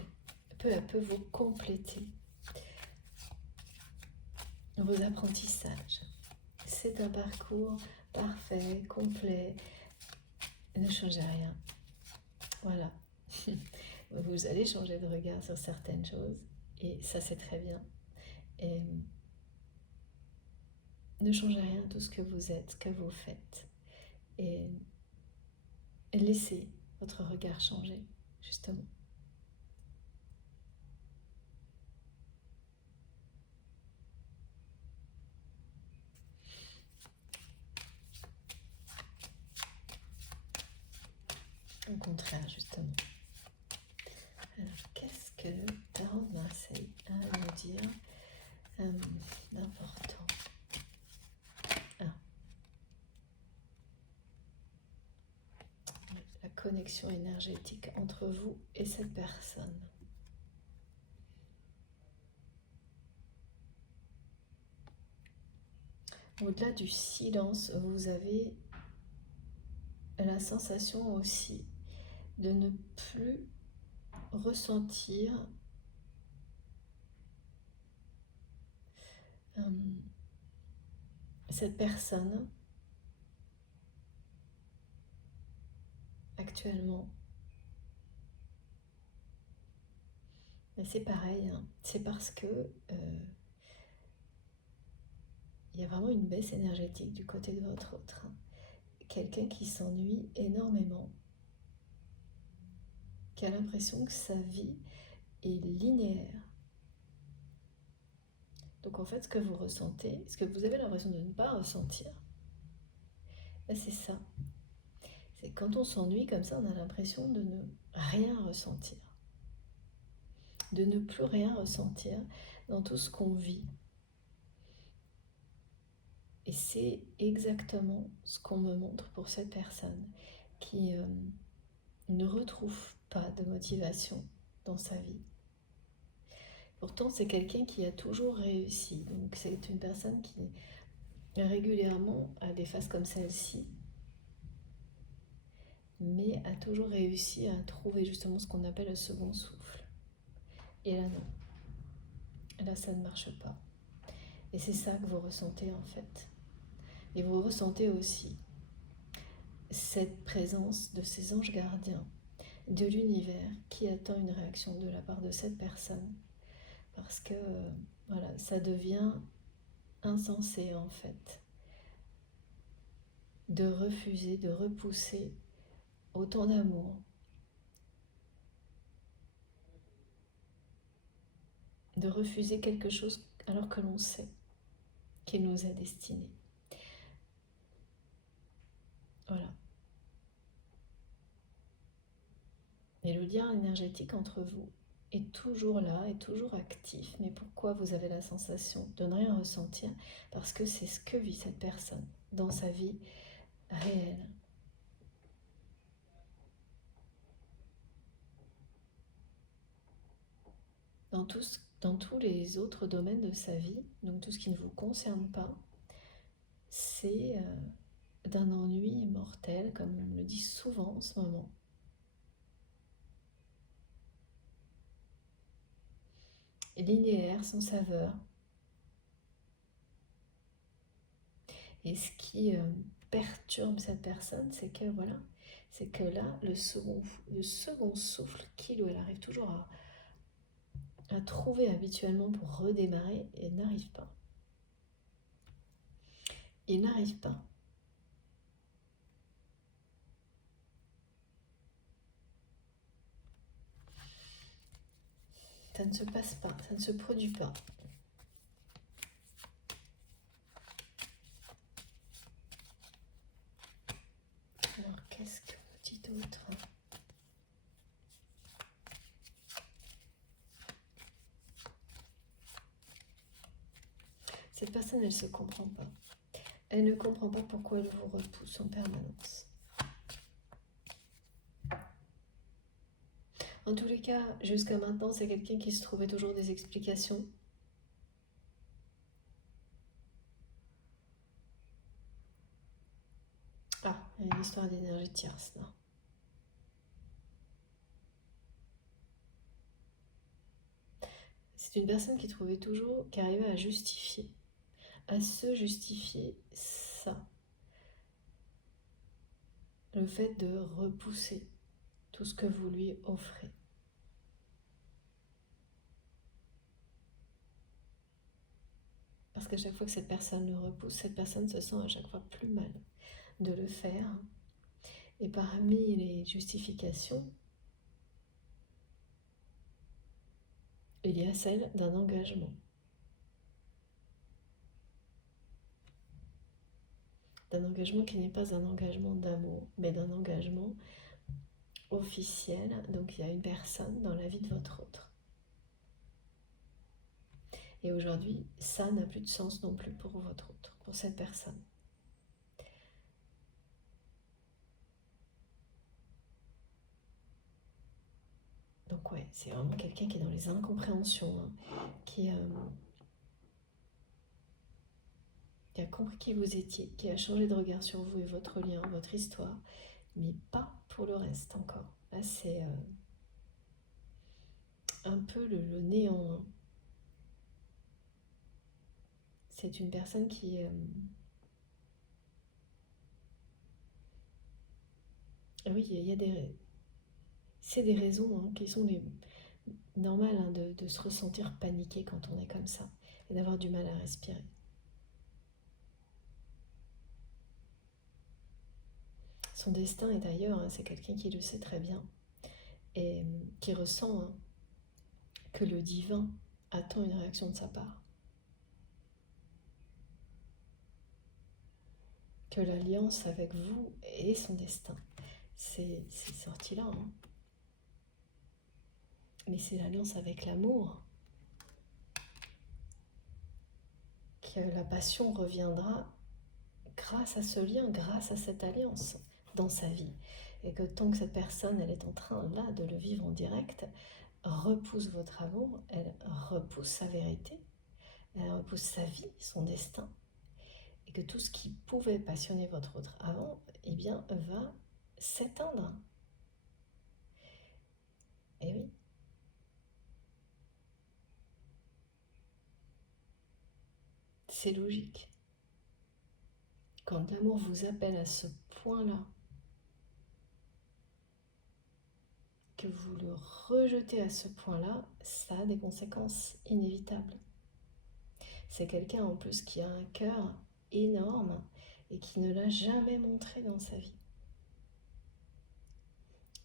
Peu à peu, vous complétez vos apprentissages. C'est un parcours parfait, complet. Ne changez rien. Voilà. Vous allez changer de regard sur certaines choses. Et ça, c'est très bien. Et ne changez rien de tout ce que vous êtes, ce que vous faites. Et laissez votre regard changer, justement. Au contraire, justement. Alors, qu'est-ce que le tarot de Marseille a à nous dire d'important? La connexion énergétique entre vous et cette personne. Au-delà du silence, vous avez la sensation aussi de ne plus ressentir cette personne actuellement. Mais c'est pareil, hein. C'est parce que il y a vraiment une baisse énergétique du côté de votre autre. Quelqu'un qui s'ennuie énormément, qui a l'impression que sa vie est linéaire. Donc en fait, ce que vous ressentez, ce que vous avez l'impression de ne pas ressentir, ben c'est ça. C'est quand on s'ennuie comme ça, on a l'impression de ne rien ressentir. De ne plus rien ressentir dans tout ce qu'on vit. Et c'est exactement ce qu'on me montre pour cette personne qui ne retrouve pas de motivation dans sa vie. Pourtant, c'est quelqu'un qui a toujours réussi. Donc, c'est une personne qui régulièrement a des phases comme celle-ci, mais a toujours réussi à trouver justement ce qu'on appelle le second souffle. Et là, non. Là, ça ne marche pas. Et c'est ça que vous ressentez en fait. Et vous ressentez aussi cette présence de ces anges gardiens, de l'univers qui attend une réaction de la part de cette personne. Parce que voilà, ça devient insensé en fait de refuser, de repousser autant d'amour, de refuser quelque chose alors que l'on sait qu'il nous est destiné. Voilà. Et le lien énergétique entre vous est toujours là, est toujours actif. Mais pourquoi vous avez la sensation de ne rien ressentir? Parce que c'est ce que vit cette personne dans sa vie réelle. Dans tous les autres domaines de sa vie, donc tout ce qui ne vous concerne pas, c'est d'un ennui mortel, comme on me le dit souvent en ce moment. Linéaire, sans saveur. Et ce qui perturbe cette personne, c'est que voilà, c'est que là, le second souffle qu'il ou elle arrive toujours à trouver habituellement pour redémarrer, et n'arrive pas. Il n'arrive pas. Ça ne se passe pas, ça ne se produit pas. Alors, qu'est-ce que vous dites d'autre? Cette personne, elle ne se comprend pas. Elle ne comprend pas pourquoi elle vous repousse en permanence. En tous les cas, jusqu'à maintenant, c'est quelqu'un qui se trouvait toujours des explications. Ah, il y a une histoire d'énergie tierce là. C'est une personne qui trouvait toujours, qui arrivait à justifier, à se justifier ça. Le fait de repousser tout ce que vous lui offrez. Parce qu'à chaque fois que cette personne le repousse, cette personne se sent à chaque fois plus mal de le faire. Et parmi les justifications, il y a celle d'un engagement. D'un engagement qui n'est pas un engagement d'amour, mais d'un engagement officiel. Donc il y a une personne dans la vie de votre autre. Et aujourd'hui, ça n'a plus de sens non plus pour votre autre, pour cette personne. Donc ouais, c'est vraiment quelqu'un qui est dans les incompréhensions, hein, qui a compris qui vous étiez, qui a changé de regard sur vous et votre lien, votre histoire, mais pas pour le reste encore. Là, c'est un peu le néant. Hein. C'est une personne qui... oui, il y a des... C'est des raisons hein, qui sont normales hein, de se ressentir paniqué quand on est comme ça et d'avoir du mal à respirer. Son destin est ailleurs, hein, c'est quelqu'un qui le sait très bien et qui ressent hein, que le divin attend une réaction de sa part. Que l'alliance avec vous est son destin. C'est sorti là. Hein. Mais c'est l'alliance avec l'amour. Que la passion reviendra grâce à ce lien, grâce à cette alliance dans sa vie. Et que tant que cette personne, elle est en train là de le vivre en direct, repousse votre amour, elle repousse sa vérité, elle repousse sa vie, son destin. Et que tout ce qui pouvait passionner votre autre avant, eh bien, va s'éteindre. Et oui. C'est logique. Quand l'amour vous appelle à ce point-là, que vous le rejetez à ce point-là, ça a des conséquences inévitables. C'est quelqu'un en plus qui a un cœur énorme et qui ne l'a jamais montré dans sa vie.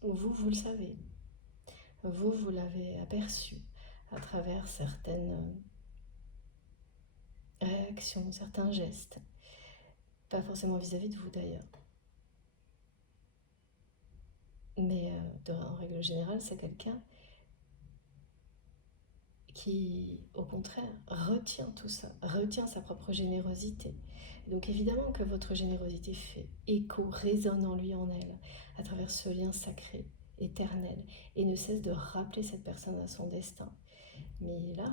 Vous le savez. Vous l'avez aperçu à travers certaines réactions, certains gestes. Pas forcément vis-à-vis de vous d'ailleurs. Mais en règle générale, c'est quelqu'un qui, au contraire, retient tout ça, retient sa propre générosité. Donc évidemment que votre générosité fait écho, résonne en lui, en elle, à travers ce lien sacré, éternel, et ne cesse de rappeler cette personne à son destin. Mais là,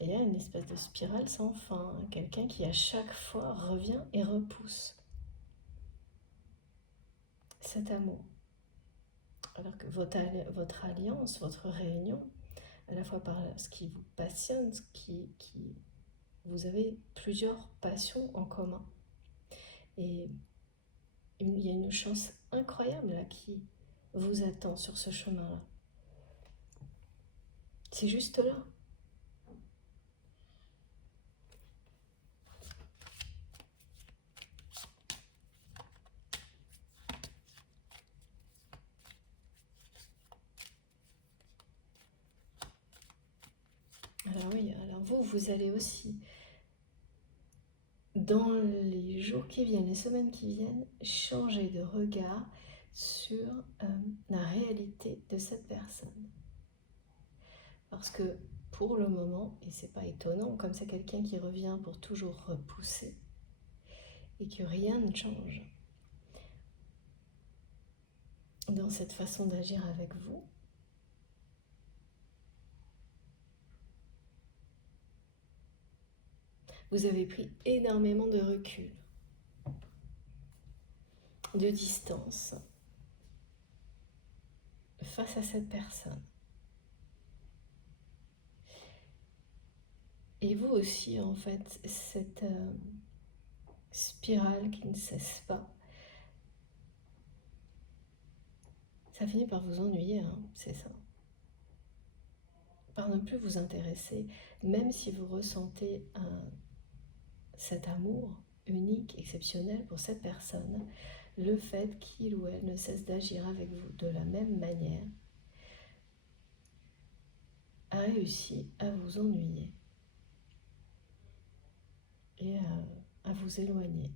Et il y a une espèce de spirale sans fin, hein. Quelqu'un qui à chaque fois revient et repousse cet amour. Alors que votre alliance, votre réunion, à la fois par ce qui vous passionne, vous avez plusieurs passions en commun. Et il y a une chance incroyable là qui vous attend sur ce chemin-là. C'est juste là. Alors oui, alors vous allez aussi, dans les jours qui viennent, les semaines qui viennent, changer de regard sur la réalité de cette personne. Parce que pour le moment, et c'est pas étonnant, comme c'est quelqu'un qui revient pour toujours repousser, et que rien ne change dans cette façon d'agir avec vous, vous avez pris énormément de recul, de distance face à cette personne. Et vous aussi, en fait, cette spirale qui ne cesse pas, ça finit par vous ennuyer, hein, c'est ça. Par ne plus vous intéresser, même si vous ressentez cet amour unique, exceptionnel pour cette personne, le fait qu'il ou elle ne cesse d'agir avec vous de la même manière a réussi à vous ennuyer et à vous éloigner.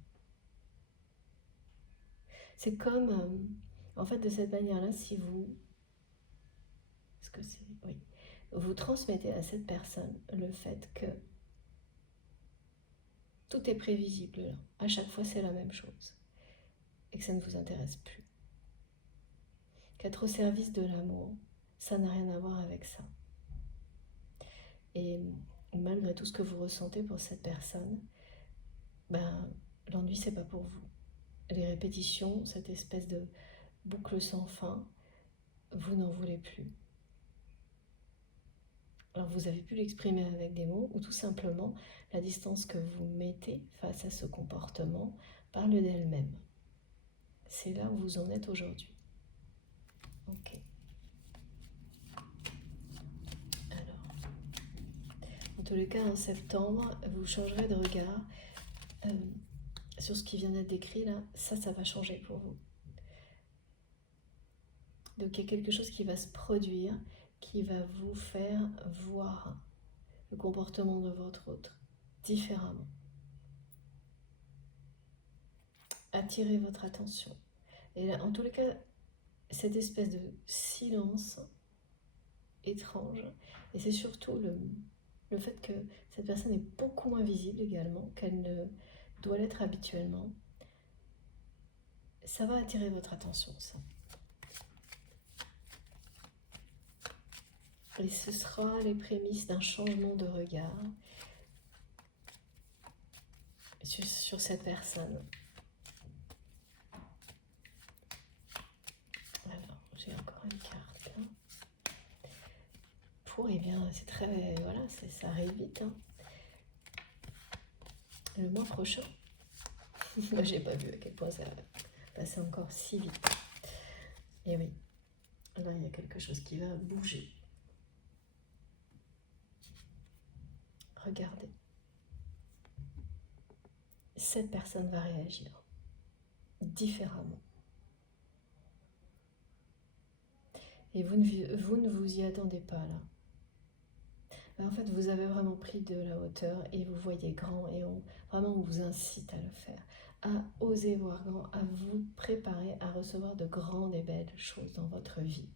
C'est comme, en fait, de cette manière-là, si vous, est-ce que c'est, oui, vous transmettez à cette personne le fait que tout est prévisible là, à chaque fois c'est la même chose, et que ça ne vous intéresse plus. Qu'être au service de l'amour, ça n'a rien à voir avec ça. Et malgré tout ce que vous ressentez pour cette personne, ben, l'ennui c'est pas pour vous. Les répétitions, cette espèce de boucle sans fin, vous n'en voulez plus. Alors vous avez pu l'exprimer avec des mots, ou tout simplement la distance que vous mettez face à ce comportement parle d'elle-même. C'est là où vous en êtes aujourd'hui. Ok. Alors, en tous les cas, en septembre, vous changerez de regard sur ce qui vient d'être décrit là. Ça va changer pour vous. Donc il y a quelque chose qui va se produire, qui va vous faire voir le comportement de votre autre différemment. Attirez votre attention. Et là, en tous les cas, cette espèce de silence étrange, et c'est surtout le fait que cette personne est beaucoup moins visible également qu'elle ne doit l'être habituellement, ça va attirer votre attention, ça. Et ce sera les prémices d'un changement de regard sur cette personne. Alors, j'ai encore une carte là. Eh bien, c'est très... Voilà, ça arrive vite. Hein. Le mois prochain. J'ai pas vu à quel point ça passait encore si vite. Et oui, là, il y a quelque chose qui va bouger. Regardez. Cette personne va réagir différemment. Et vous ne vous y attendez pas là. En fait, vous avez vraiment pris de la hauteur et vous voyez grand et vraiment on vous incite à le faire, à oser voir grand, à vous préparer à recevoir de grandes et belles choses dans votre vie.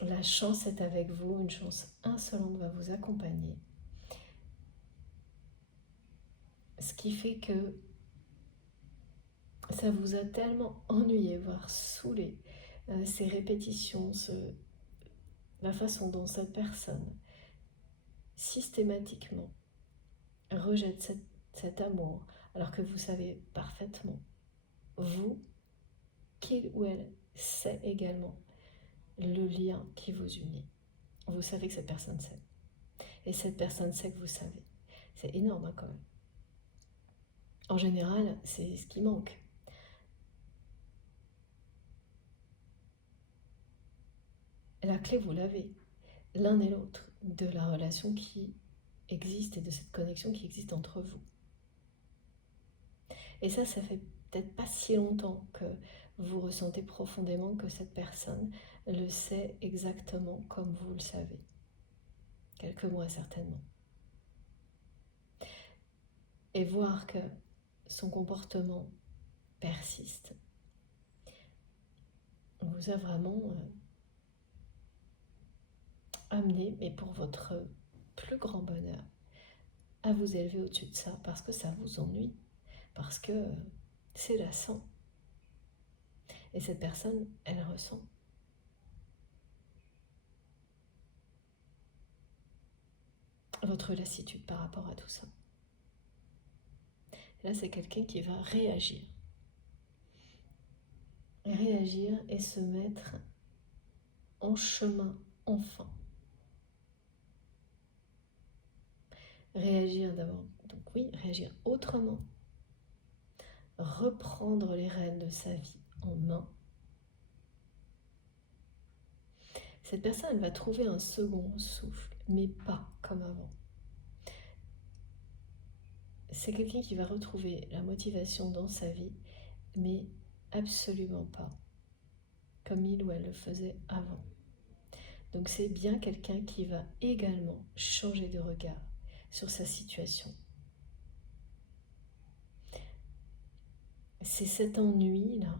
La chance est avec vous, une chance insolente va vous accompagner. Ce qui fait que ça vous a tellement ennuyé, voire saoulé, ces répétitions, la façon dont cette personne systématiquement rejette cet amour, alors que vous savez parfaitement, vous, qu'il ou elle sait également le lien qui vous unit. Vous savez que cette personne sait. Et cette personne sait que vous savez. C'est énorme quand même. En général, c'est ce qui manque. La clé, vous l'avez, l'un et l'autre, de la relation qui existe et de cette connexion qui existe entre vous. Et ça fait peut-être pas si longtemps que vous ressentez profondément que cette personne le sait exactement comme vous le savez. Quelques mois certainement. Et voir que son comportement persiste vous a vraiment amené, mais pour votre plus grand bonheur, à vous élever au-dessus de ça, parce que ça vous ennuie, parce que c'est lassant. Et cette personne, elle ressent. Votre lassitude par rapport à tout ça. Et là, c'est quelqu'un qui va réagir. Réagir et se mettre en chemin, enfin. Réagir d'abord, donc oui, réagir autrement. Reprendre les rênes de sa vie en main. Cette personne, elle va trouver un second souffle, mais pas comme avant. C'est quelqu'un qui va retrouver la motivation dans sa vie, mais absolument pas comme il ou elle le faisait avant. Donc c'est bien quelqu'un qui va également changer de regard sur sa situation. C'est cet ennui-là,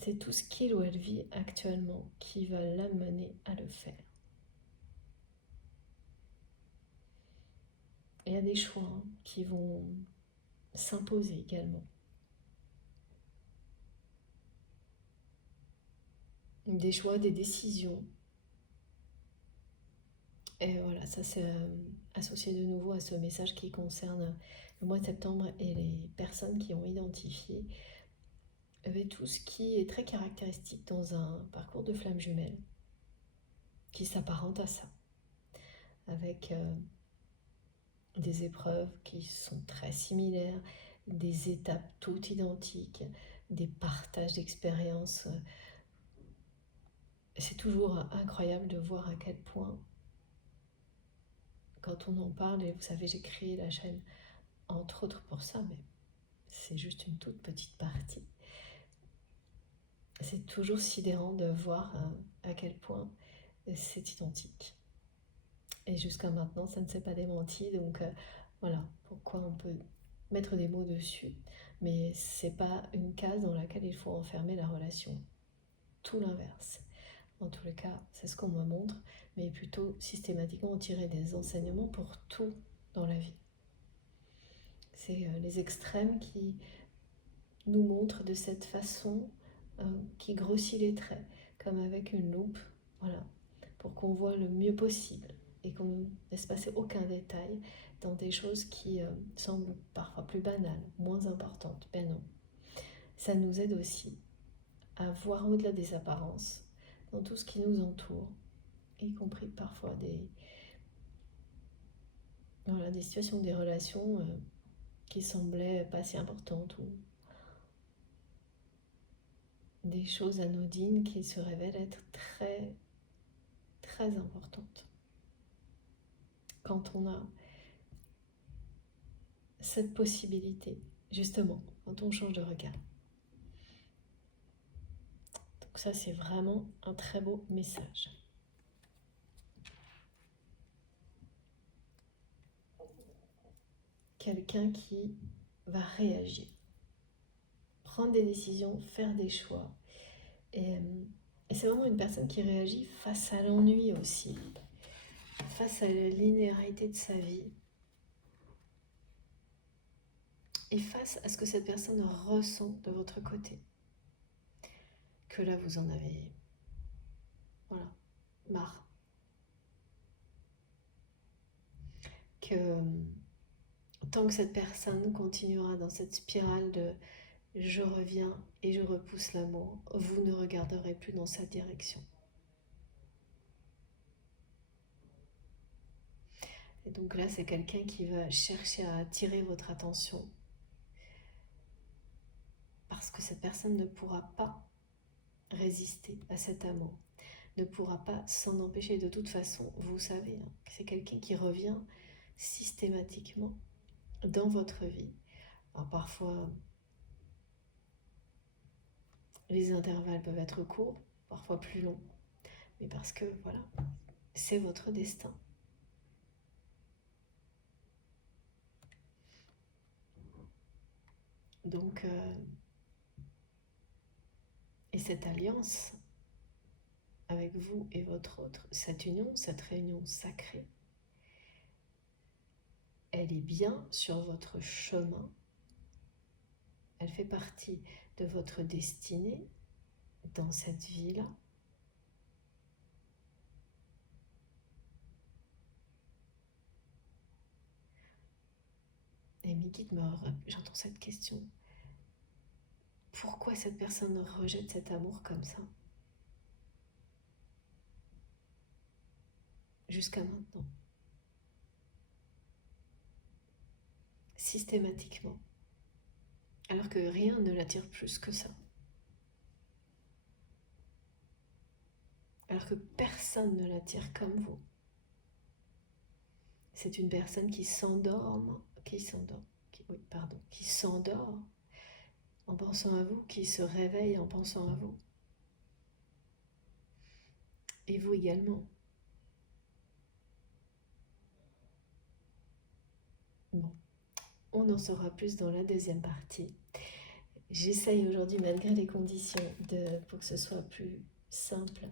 c'est tout ce qu'il ou elle vit actuellement qui va l'amener à le faire. Et il y a des choix qui vont s'imposer également. Des choix, des décisions. Et voilà, ça c'est associé de nouveau à ce message qui concerne le mois de septembre et les personnes qui ont identifié tout ce qui est très caractéristique dans un parcours de flamme jumelle, qui s'apparente à ça, avec des épreuves qui sont très similaires, des étapes toutes identiques, des partages d'expériences. C'est toujours incroyable de voir à quel point, quand on en parle, et vous savez, j'ai créé la chaîne entre autres pour ça, mais c'est juste une toute petite partie. C'est toujours sidérant de voir à quel point c'est identique. Et jusqu'à maintenant, ça ne s'est pas démenti, donc voilà pourquoi on peut mettre des mots dessus. Mais c'est pas une case dans laquelle il faut enfermer la relation. Tout l'inverse. En tous les cas, c'est ce qu'on me montre, mais plutôt systématiquement tirer des enseignements pour tout dans la vie. C'est les extrêmes qui nous montrent de cette façon qui grossit les traits, comme avec une loupe, voilà, pour qu'on voit le mieux possible et qu'on ne laisse passer aucun détail dans des choses qui semblent parfois plus banales, moins importantes. Ben non. Ça nous aide aussi à voir au-delà des apparences, dans tout ce qui nous entoure, y compris parfois des situations, des relations qui semblaient pas si importantes ou des choses anodines qui se révèlent être très, très importantes. Quand on a cette possibilité, justement, quand on change de regard. Donc ça, c'est vraiment un très beau message. Quelqu'un qui va réagir, prendre des décisions, faire des choix. Et c'est vraiment une personne qui réagit face à l'ennui aussi, face à la linéarité de sa vie, et face à ce que cette personne ressent de votre côté. Que là, vous en avez, voilà, marre. que tant que cette personne continuera dans cette spirale de je reviens et je repousse l'amour, vous ne regarderez plus dans cette direction. Et donc là, c'est quelqu'un qui va chercher à attirer votre attention parce que cette personne ne pourra pas résister à cet amour, ne pourra pas s'en empêcher. De toute façon, vous savez, hein, que c'est quelqu'un qui revient systématiquement dans votre vie. Alors parfois, les intervalles peuvent être courts, parfois plus longs, mais parce que voilà, c'est votre destin. Donc, et cette alliance avec vous et votre autre, cette union, cette réunion sacrée, elle est bien sur votre chemin, elle fait partie de votre destinée dans cette vie-là. Et mes guides j'entends cette question. Pourquoi cette personne rejette cet amour comme ça? Jusqu'à maintenant. Systématiquement. Alors que rien ne l'attire plus que ça. Alors que personne ne l'attire comme vous. C'est une personne qui s'endort en pensant à vous, qui se réveille en pensant à vous. Et vous également. Bon, on en saura plus dans la deuxième partie. J'essaye aujourd'hui, malgré les conditions, pour que ce soit plus simple,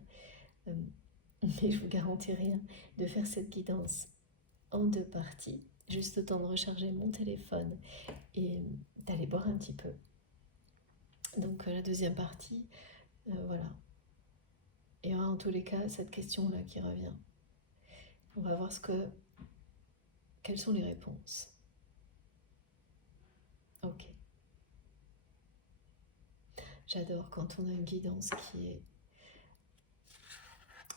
mais je vous garantis rien, de faire cette guidance en 2 parties. Juste le temps de recharger mon téléphone et d'aller boire un petit peu. Donc la deuxième partie, voilà. Il y aura en tous les cas cette question-là qui revient. On va voir quelles sont les réponses. Ok. J'adore quand on a une guidance qui est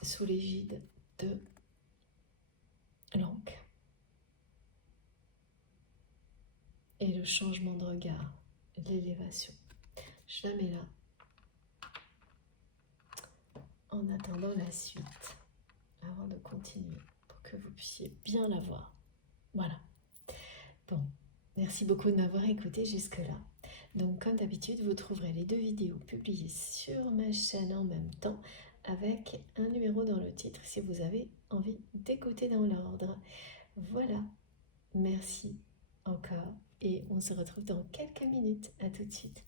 sous l'égide de l'encre et le changement de regard, l'élévation. Je la mets là en attendant la suite, avant de continuer, pour que vous puissiez bien la voir. Voilà. Bon, merci beaucoup de m'avoir écouté jusque-là. Donc, comme d'habitude, vous trouverez les 2 vidéos publiées sur ma chaîne en même temps, avec un numéro dans le titre si vous avez envie d'écouter dans l'ordre. Voilà, merci encore et on se retrouve dans quelques minutes. À tout de suite.